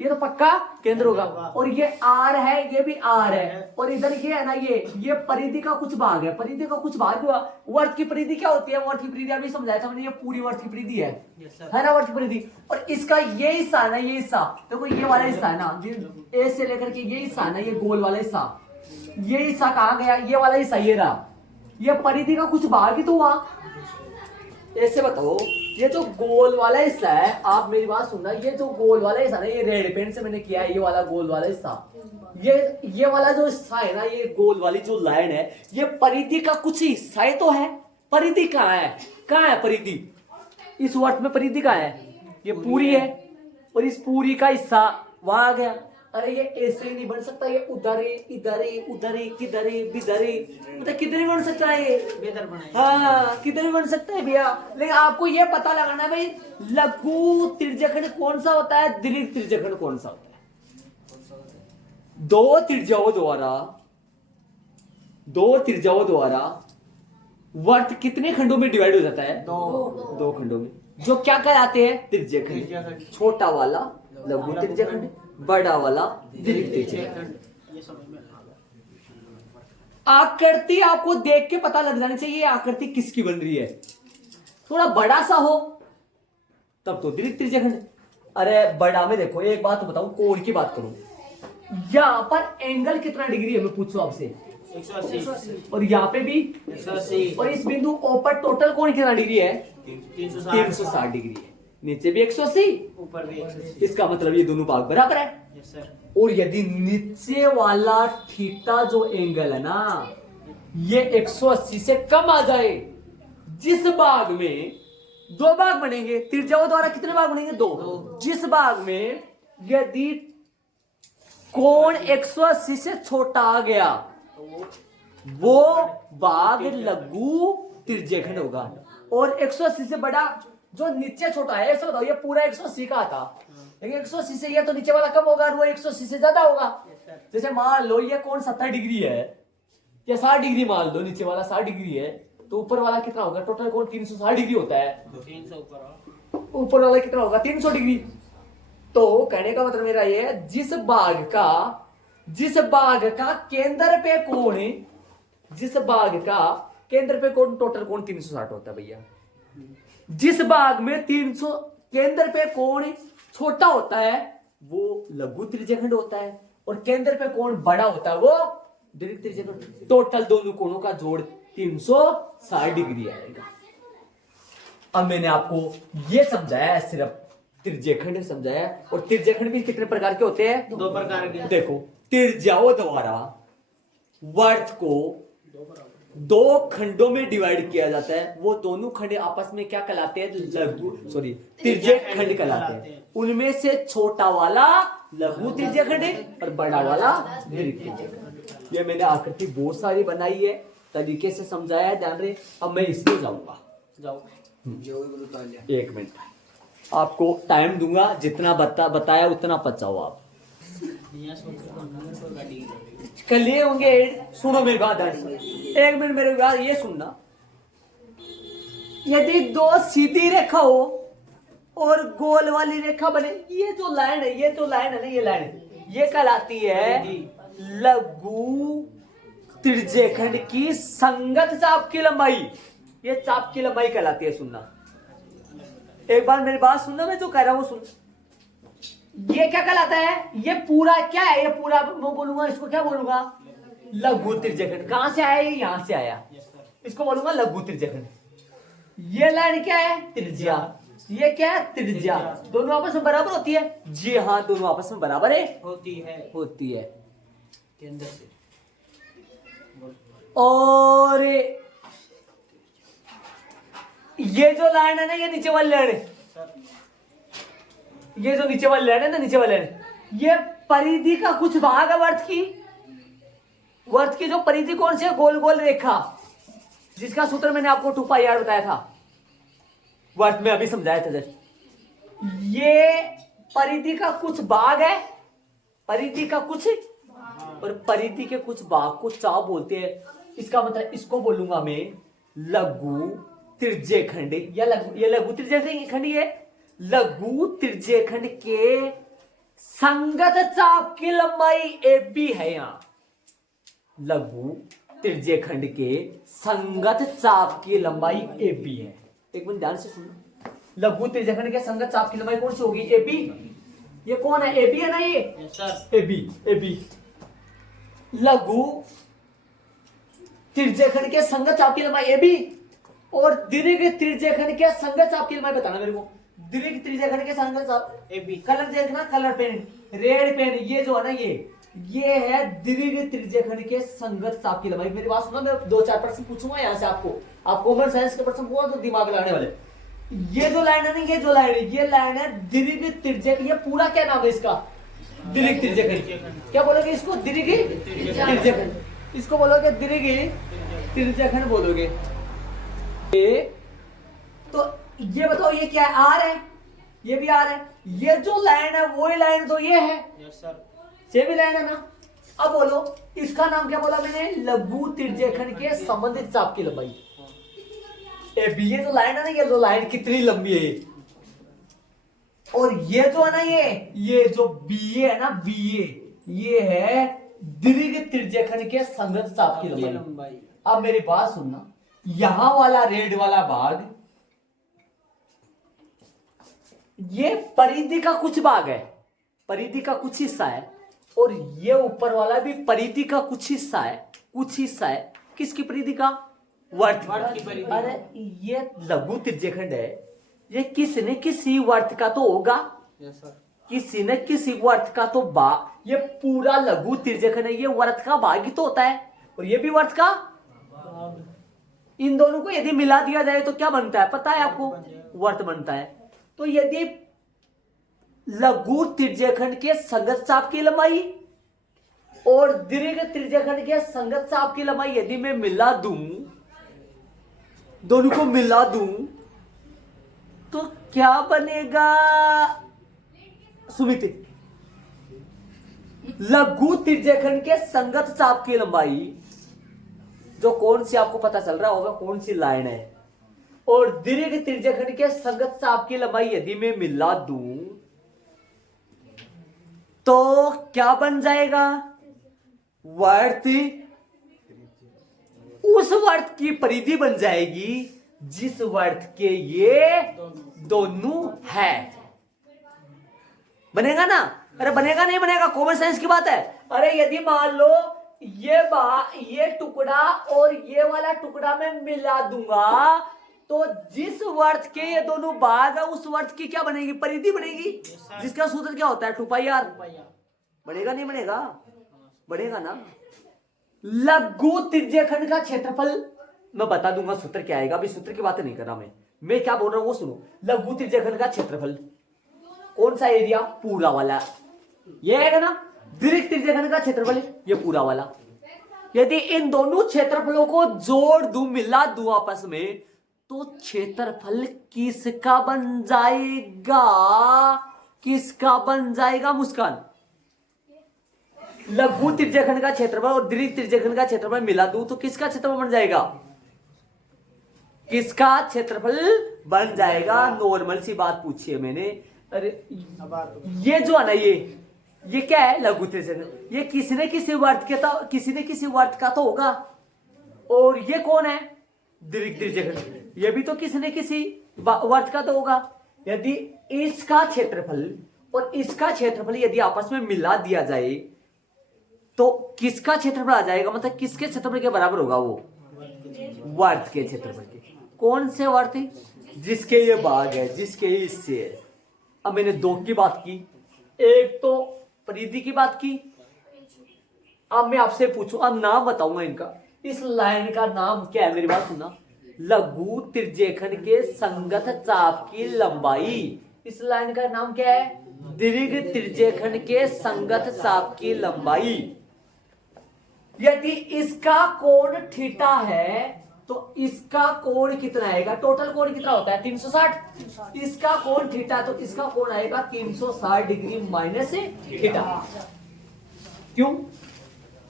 ये तो पक्का केंद्र होगा। और ये आर है, ये भी आर है, और इधर ये है ना, ये परिधि का कुछ भाग है। परिधि का कुछ भाग हुआ। वर्त की परिधि क्या होती है? वर्त की परिधि अभी समझाया था मैंने, ये पूरी वर्त की परिधि है ना, वर्त की परिधि। और इसका ये हिस्सा है ना, ये हिस्सा देखो, ये वाला हिस्सा है ना, ए से लेकर के ये हिस्सा है ना, ये गोल वाला हिस्सा, ये हिस्सा कहाँ गया? ये वाला हिस्सा ये रहा। ये परिधि का कुछ भाग ही तो हुआ। ऐसे बताओ, ये जो गोल वाला हिस्सा है, आप मेरी बात सुनना, ये जो गोल वाला हिस्सा है, ये रेड पेन से मैंने किया है, ये वाला गोल वाला हिस्सा, ये वाला जो हिस्सा है ना, ये गोल वाली जो लाइन है, ये परिधि का कुछ हिस्सा ही तो है। परिधि कहाँ है? कहाँ है परिधि? इस वर्त में परिधि कहाँ है? ये पूरी है, और इस पूरी का हिस्सा वहां आ गया। अरे ये ऐसे ही नहीं बन सकता, ये उधर ही, इधर ही, उधर ही, किधर ही, बिधर ही, मतलब किधर ही बन सकता है ये। हाँ, किधर ही बन सकता है भैया। लेकिन आपको ये पता लगाना है भाई, लघु त्रिज्यखंड कौन सा होता है, दीर्घ त्रिज्यखंड कौन सा होता है। दो त्रिज्याओं द्वारा वर्त कितने खंडों में डिवाइड हो जाता है? दो खंडों में, जो क्या कहलाते हैं? त्रिज्यखंड। छोटा वाला लघु त्रिज्यखंड, बड़ा वाला दीर्घ त्रिज्यखंड। आकृति आपको देख के पता लग जानी चाहिए आकृति किसकी बन रही है। थोड़ा बड़ा सा हो तब तो दीर्घ त्रिज्यखंड। अरे बड़ा में देखो, एक बात तो बताऊं, कोण की बात करूं, यहां पर एंगल कितना डिग्री है मैं पूछूं आपसे? 180। और यहाँ पे भी 180। और इस बिंदु O पर टोटल कोण कितना डिग्री है? 360 डिग्री है। नीचे भी 180, ऊपर भी 180। इसका मतलब ये दोनों भाग बराबर है। Yes sir. और यदि नीचे वाला थीटा जो एंगल है ना, ये 180 से कम आ जाए, जिस भाग में दो भाग बनेंगे, त्रिज्याओं द्वारा कितने भाग बनेंगे? दो। जिस भाग में यदि कोण 180 से छोटा आ गया, वो भाग लघु त्रिज्यखंड होगा। और 180 से बड़ा जो नीचे छोटा है, ऐसा बताओ, ये पूरा 180 का था, लेकिन 180 से ये तो नीचे वाला कम होगा और वो 180 से ज्यादा होगा। जैसे मान लो ये कोण 70 डिग्री है या 60 डिग्री, मान लो नीचे वाला 60 डिग्री है, तो ऊपर वाला कितना होगा? टोटल कोण 360 डिग्री होता है, 300 ऊपर वाला कितना होगा? 300 डिग्री। तो कहने का मतलब मेरा ये है, जिस भाग का केंद्र पे कोण, जिस भाग का केंद्र पे कोण, टोटल कोण 360 होता है भैया। जिस भाग में 300 केंद्र पे कोण छोटा होता है वो लघु त्रिज्यखंड होता है, और केंद्र पे कोण बड़ा होता है वो दीर्घ त्रिज्यखंड। टोटल दोनों कोणों का जोड़ 360 डिग्री आएगा। अब मैंने आपको ये समझाया है, सिर्फ त्रिज्यखंड समझाया। और त्रिज्यखंड भी कितने प्रकार के होते हैं? 2 प्रकार के। देखो, त्रिज्याओं द्वारा वर्त को दो खंडों में डिवाइड किया जाता है। वो दोनों खंड आपस में क्या कहलाते हैं? त्रिज्यखंड कहलाते हैं। उनमें से छोटा वाला लघु त्रिज्यखंड है और बड़ा वाला दीर्घ त्रिज्यखंड। ये मैंने आकृति बहुत सारी बनाई है, तरीके से समझाया है, ध्यान रहे। अब मैं इसमें जाऊंगा। एक मिनट आपको टाइम दूंगा, जितना बताया उतना पचाओ आप। कल ये होंगे, सुनो मेरी बात, एक मिनट मेरी बात ये सुनना। यदि दो सीधी रेखा हो और गोल वाली रेखा बने, ये जो लाइन है, ये जो लाइन है ना, ये लाइन ये कहलाती है लघु त्रिज्यखंड की संगत चाप की लंबाई। ये चाप की लंबाई कहलाती है। सुनना, एक बार मेरी बात सुनना, मैं जो कह रहा हूं सुन। ये क्या कहलाता है? ये पूरा क्या है? ये पूरा मैं बोलूंगा, इसको क्या बोलूंगा? लघु त्रिज्यखंड। कहां से आया? ये यहां से आया, इसको बोलूंगा लघु त्रिज्यखंड। ये लाइन क्या है? त्रिज्या। ये क्या है? त्रिज्या। दोनों आपस में बराबर होती है? जी हाँ, दोनों आपस में बराबर है, होती है केंद्र से। और ये जो लाइन है ना, ये नीचे वाली लाइन है, ये जो नीचे वाली लाइन है ना, नीचे वाली लाइन, ये परिधि का कुछ भाग है वर्त की जो परिधि कौन सी है? गोल गोल रेखा, जिसका सूत्र मैंने आपको 2πr बताया था, वर्त में अभी समझाया था। जैसे ये परिधि का कुछ भाग है, परिधि का कुछ, और परिधि के कुछ भाग को चाप बोलते हैं। इसका मतलब इसको बोलूंगा मैं लघु त्रिज्यखंड, या लघु त्रिज्यखंड, ये लघु त्रिज्यखंड के संगत चाप की लंबाई AB है। यहां लघु त्रिज्यखंड के संगत चाप की लंबाई AB है। एक मिनट ध्यान से सुनो, लघु त्रिज्यखंड के संगत चाप की लंबाई कौन सी होगी? AB। ये कौन है? AB है ना ये? Yes sir. AB। लघु त्रिज्यखंड के संगत चाप की लंबाई AB और दीर्घ त्रिज्यखंड के संगत चाप की लंबाई बताना मेरे को। दीर्घ त्रिज्यखंड के संगत चाप AB। कलर देखना, कलर पेन, रेड पेन, ये जो है ना ये है दीर्घ त्रिज्यखंड के संगत चाप की लंबाई। मेरी बात सुनो, मैं 2-4 प्रश्न पूछूंगा यहाँ से आपको, आप कॉमन साइंस के प्रश्न पूछा तो दिमाग लगाने वाले। ये जो लाइन है ना, ये जो लाइन है, ये लाइन है दीर्घ त्रिज्यखंड। ये पूरा क्या नाम है इसका? दीर्घ त्रिज्यखंड। क्या बोलोगे इसको? दीर्घ त्रिज्यखंड। इसको बोलोगे दीर्घ त्रिज्यखंड बोलोगे। तो ये बताओ ये क्या है? आर है, ये भी आर है। ये जो लाइन है वही लाइन तो ये है। Yes sir. ये भी लाइन है ना। अब बोलो इसका नाम क्या बोला मैंने? लघु त्रिज्यखंड के संबंधित चाप की लंबाई। AB ये जो लाइन है ना, ये जो लाइन कितनी लंबी है? और ये जो है ना, ये जो BA है ना, BA ये है दीर्घ त्रिज्यखंड के संगत चाप की लंबाई। अब मेरी बात सुनना, यहां वाला रेड वाला भाग ये परिधि का कुछ भाग है, परिधि का कुछ हिस्सा है, और ये ऊपर वाला भी परिधि का कुछ हिस्सा है, कुछ हिस्सा है। किसकी परिधि का? वर्त की परिधि। अरे ये लघु त्रिज्यखंड है, ये किसी न किसी वर्त का तो होगा। Yes sir. किसी न किसी वर्त का तो ये पूरा लघु त्रिज्यखंड है, ये वर्त का भाग ही तो होता है, और ये भी वर्त का। इन दोनों को यदि मिला दिया जाए तो क्या बनता है पता है आपको? वर्त बनता है। तो यदि लघु त्रिज्यखंड के संगत चाप की लंबाई और दीर्घ त्रिज्यखंड के संगत चाप की लंबाई यदि मैं मिला दूं, दोनों को मिला दूं, तो क्या बनेगा सुमित? लघु त्रिज्यखंड के संगत चाप की लंबाई जो कौन सी आपको पता चल रहा होगा कौन सी लाइन है, और दीर्घ त्रिज्यखंड के संगत चाप की लंबाई यदि मैं मिला दूं तो क्या बन जाएगा? वर्त उस वर्त की परिधि बन जाएगी जिस वर्त के ये दोनों है। बनेगा ना? अरे बनेगा नहीं बनेगा? कॉमन सेंस की बात है। अरे यदि मान लो ये टुकड़ा और ये वाला टुकड़ा मैं मिला दूंगा, तो जिस वर्त के ये दोनों भाग है उस वर्त की क्या बनेगी? परिधि बनेगी, जिसका सूत्र क्या होता है? 2πr। बनेगा नहीं बनेगा? बनेगा ना। लघु त्रिज्यखंड का क्षेत्रफल मैं बता दूंगा सूत्र क्या आएगा, अभी सूत्र की बात नहीं कर रहा मैं क्या बोल रहा हूं वो सुनो। लघु त्रिज्यखंड का क्षेत्रफल कौन सा एरिया? पूरा वाला। ये आएगा ना। दीर्घ त्रिज्यखंड का क्षेत्रफल ये पूरा वाला। यदि इन दोनों क्षेत्रफलों को जोड़ दूं, मिला दूं आपस में, तो क्षेत्रफल किसका बन जाएगा? किसका बन जाएगा मुस्कान? लघु त्रिज्यखंड का क्षेत्रफल और दीर्घ त्रिज्यखंड का क्षेत्रफल मिला दूं तो किसका क्षेत्रफल बन जाएगा? किसका क्षेत्रफल बन जाएगा? नॉर्मल सी बात पूछी है मैंने। अरे ये जो है ना, ये क्या है? लघु त्रिज्यखंड। ये किसी न किसी वर्त का तो होगा, और ये कौन है? दीर्घ त्रिज्यखंड। ये भी तो किसी न किसी वर्त का तो होगा। यदि इसका क्षेत्रफल और इसका क्षेत्रफल यदि आपस में मिला दिया जाए तो किसका क्षेत्रफल आ जाएगा? मतलब किसके क्षेत्रफल के बराबर होगा? वो वर्त के क्षेत्रफल के। कौन से वर्त? जिसके ये भाग है, जिसके ये हिस्से है। अब मैंने दो की बात की, एक तो परिधि की बात की। अब मैं आपसे पूछूं, अब नाम बताऊंगा इनका। इस लाइन का नाम क्या है? मेरी बात सुनना। लघु त्रिज्यखंड के संगत चाप की लंबाई। इस लाइन का नाम क्या है? दीर्घ त्रिज्यखंड के संगत चाप की लंबाई। यदि इसका कोण थीटा है तो इसका कोण कितना आएगा? टोटल कोण कितना होता है? 360। इसका कोण थीटा तो इसका कोण आएगा 360 डिग्री माइनस थीटा। क्यों?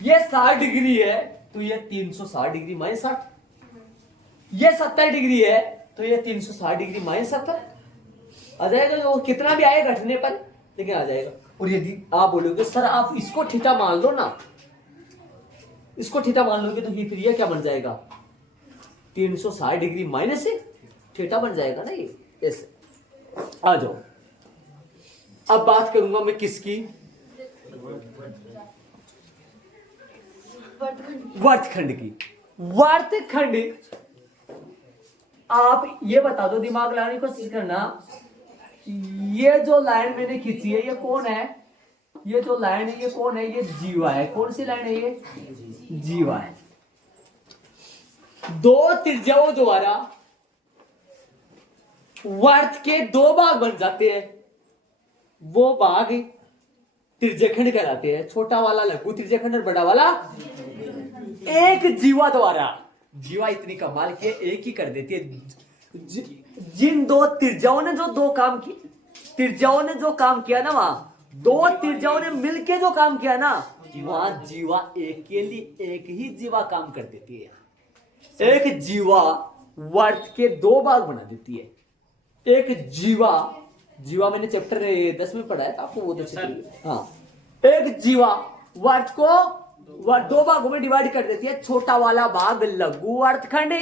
ये 60 डिग्री है तो ये 360 डिग्री माइनस 60। ये 70 डिग्री है तो ये 360 डिग्री माइनस 70 आ जाएगा। जो कितना भी आएगा घटने पर, लेकिन आ जाएगा। और यदि आप बोलोगे सर आप इसको थीटा मान लो ना, इसको थीटा मान लोगे तो फिर ये क्या बन जाएगा 360 डिग्री माइनस से थीटा बन जाएगा ना ये ऐसे। आ जाओ अब बात करूंगा मैं किसकी, वर्तखंड की। वर्तखंड आप ये बता दो, दिमाग लगाने की कोशिश करना, ये जो लाइन मैंने खींची है ये कौन है, ये जो लाइन है ये कौन है, ये जीवा है। कौन सी लाइन है ये, जीवा है। दो त्रिज्याओं द्वारा वर्त के दो भाग बन जाते हैं, वो भाग त्रिज्यखंड कहलाते हैं। छोटा वाला लघु त्रिज्यखंड और बड़ा वाला एक जीवा द्वारा। जीवा इतनी कमाल की एक ही कर देती है। जिन दो त्रिज्याओं ने जो दो काम किए, त्रिज्याओं ने जो काम किया ना, वहां दो त्रिज्याओं ने मिलके जो काम किया ना, वहां जीवा एक के लिए एक ही जीवा काम कर देती है। एक जीवा वर्त के दो भाग बना देती है। एक जीवा, जीवा मैंने चैप्टर 10 में पढ़ा है आपको, वो तो हाँ। एक जीवा वर्त को दो भागों में डिवाइड कर देती है। छोटा वाला भाग लघु वर्तखंड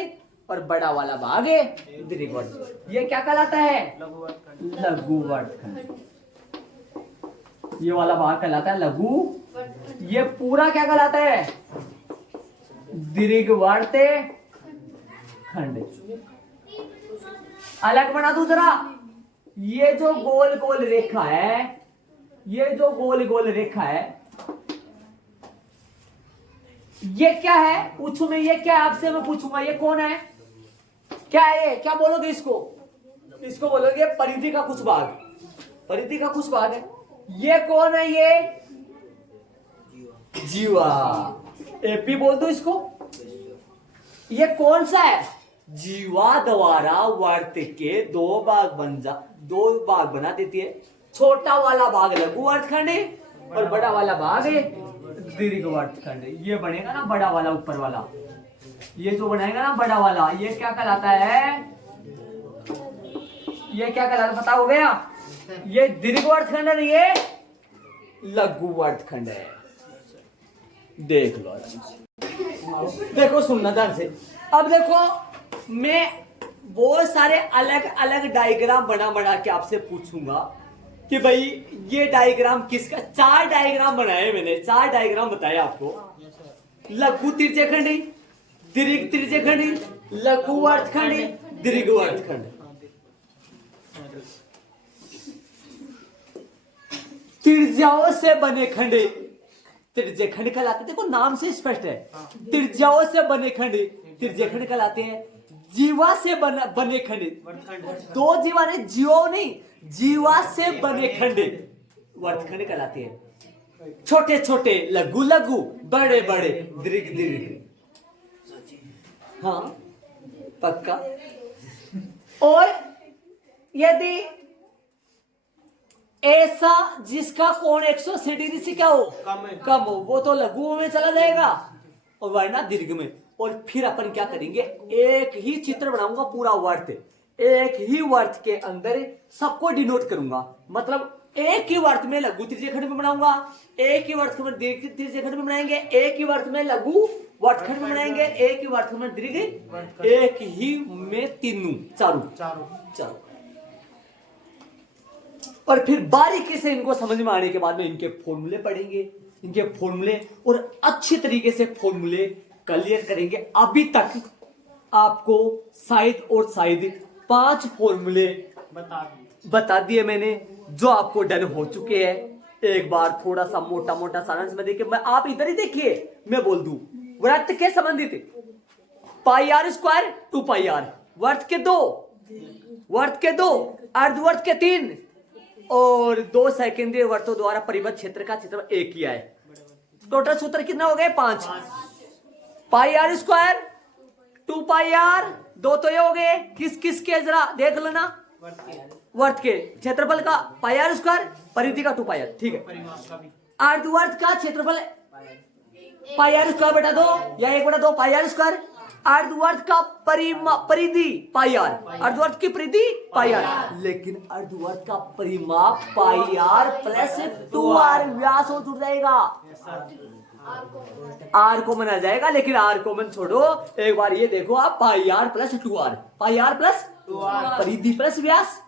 और बड़ा वाला भाग दीर्घ वर्तखंड। ये क्या कहलाता है, लघु वर्तखंड। ये वाला भाग कहलाता है लघु, ये पूरा क्या कहलाता है, दीर्घ वर्तखंड। अलग बना दूं जरा, ये जो गोल गोल रेखा है, ये जो गोल गोल रेखा है, ये क्या है पूछू मैं, ये क्या है आपसे मैं पूछूंगा, ये कौन है, क्या है ये, क्या बोलोगे इसको, इसको बोलोगे परिधि का कुछ भाग, परिधि का कुछ भाग है। ये कौन है, ये जीवा, एपी बोल दो इसको। ये कौन सा है, जीवा द्वारा वर्त के दो भाग बना देती है। छोटा वाला भाग लघु वर्तखंड और बड़ा वाला भाग दीर्घ वर्तखंड। ये बनेगा ना बड़ा वाला, ऊपर वाला ये जो बनाएगा ना बड़ा वाला, ये क्या कहलाता है, ये क्या कहलाता पता हो गया, ये दीर्घ वर्तखंड है, ये लघु वर्तखंड है। देख लो देखो, सुनना ध्यान से। अब देखो मैं बहुत सारे अलग अलग डायग्राम बना के आपसे पूछूंगा कि भाई ये डायग्राम किसका। 4 डायग्राम बनाए मैंने, 4 डायग्राम बताए आपको। लघु त्रिज्यखंडी, दीर्घ त्रिज्यखंडी, लघु वर्तखंडी, दीर्घ वर्तखंड। त्रिज्याओं से बने खंड त्रिज्यखंड कहलाते, देखो नाम से स्पष्ट है। त्रिज्याओं से बने खंड त्रिज्यखंड कहलाते हैं। जीवा से बने खंड, दो जीवा ने, जीवो नहीं, जीवा से बने खंड वर्तखंड कहलाते हैं। छोटे छोटे लघु लघु, बड़े बड़े दीर्घ दीर्घ। हाँ पक्का। और यदि ऐसा जिसका कोण 180 डिग्री से क्या हो, कम हो, वो तो लघु में चला जाएगा और वरना दीर्घ में। और फिर अपन क्या करेंगे, एक ही चित्र बनाऊंगा पूरा वर्त, एक ही वर्त के अंदर सबको डिनोट करूंगा। मतलब एक ही वर्त में लघु त्रिज्यखंड में बनाऊंगा, एक ही वर्त में दीर्घ त्रिज्यखंड में बनाएंगे, एक ही वर्त में लघु वर्तखंड में बनाएंगे, एक ही वर्त में दीर्घ, एक ही में तीनों चारों। और फिर बारीकी से इनको समझ में आने के बाद में इनके फॉर्मूले पढ़ेंगे, इनके फॉर्मूले और अच्छी तरीके से फॉर्मूले क्लियर करेंगे। अभी तक आपको शायद और शायद 5 फॉर्मूले बता दिए मैंने, जो आपको डन हो चुके हैं। एक बार थोड़ा सा मोटा मोटा सारांश में देखिए, मैं आप इधर ही देखिए, मैं बोल दूं। वृत्त के संबंधित पाई आर स्क्वायर 2 पाई आर, वर्त के 2, अर्धवर्त के 3 और 2 सेकेंडरी वर्तों द्वारा परिबद्ध क्षेत्र का क्षेत्र 1 किया है। टोटल सूत्र कितना हो गए, 5। पाई आर स्क्वायर 2 पाई आर, 2 तो ये हो गए। किस किस के जरा देख लेना, वर्त के क्षेत्रफल का पाई आर स्क्वायर, परिधि का 2 पाई आर, ठीक है। अर्धवर्त का क्षेत्रफल पाई आर स्क्वायर बटा 2 या 1/2 पाई आर स्क्वायर, अर्धवर्त का परिधि पाई आर, अर्धवर्त की परिधि पाई आर, लेकिन अर्धवर्त का परिमाप पाई आर प्लस 2r व्यास हो जुड़ जाएगा। आर को मना जाएगा, लेकिन आर को मन छोड़ो। एक बार ये देखो आप, pi r plus 2r, pi r plus 2r, परिधि प्लस व्यास,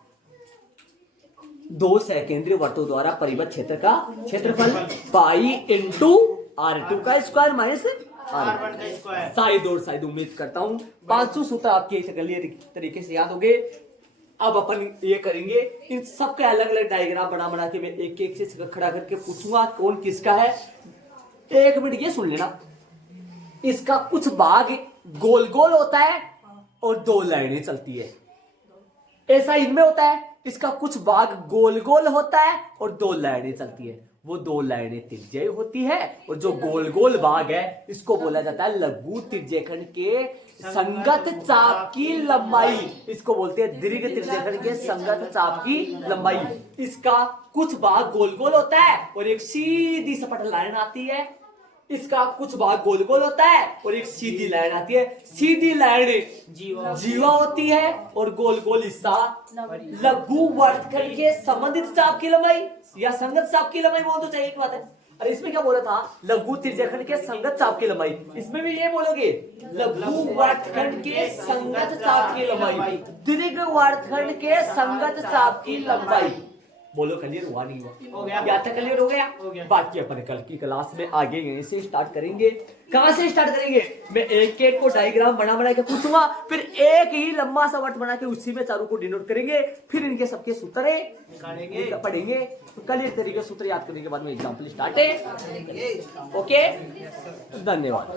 दो सकेंद्रीय वर्तों द्वारा परिबद्ध क्षेत्र का क्षेत्रफल पाई इंटू R2 का स्क्वायर माइनस R1 का स्क्वायर। शायद उम्मीद करता हूं 500 सूत्र आपके क्लियर तरीके से याद हो गए। अब अपन ये करेंगे, इन सबके अलग अलग डायग्राम बना के मैं एक एक से खड़ा करके पूछूंगा कौन किसका है। एक मिनट ये सुन लेना, इसका कुछ भाग गोल गोल होता है और दो लाइनें चलती है, ऐसा इनमें होता है। इसका कुछ भाग गोल गोल होता है और दो लाइनें चलती है, वो दो लाइनें त्रिज्यीय होती है, और जो गोल गोल भाग है इसको बोला जाता है लघु त्रिज्यखंड के संगत चाप की लंबाई, इसको बोलते हैं दीर्घ त्रिज्यखंड के संगत चाप की लंबाई। इसका कुछ भाग गोल गोल होता है और एक सीधी सपाट लाइन आती है, इसका कुछ भाग गोल गोल होता है और एक सीधी लाइन आती है। सीधी लाइन जीवा होती है और गोल गोल हिस्सा लघु वर्तखंड के संबंधित चाप की लंबाई या संगत चाप की लंबाई बोल दो, चाहिए एक बात है। अरे इसमें क्या बोला था, लघु त्रिज्यखंड के संगत चाप की लंबाई, इसमें भी ये बोलोगे लघु वर्तखंड के संगत चाप की लंबाई, दीर्घ वर्तखंड के संगत चाप की लंबाई। बोलो क्लियर हुआ नहीं हुआ? हो गया। या तक क्लियर हो गया? हो गया। बाकी अपन कल की क्लास में आगे यहीं से स्टार्ट करेंगे। कहां से स्टार्ट करेंगे? मैं एक एक को डायग्राम बना के पूछूंगा, फिर एक ही लंबा सा वर्त बना के उसी में चारों को डिनोट करेंगे, फिर इनके सबके सूत्र निकालेंगे, पढ़ेंगे। तो कल एक तरीके सूत्र याद करने के बाद में एग्जाम्पल स्टार्ट है। ओके, धन्यवाद।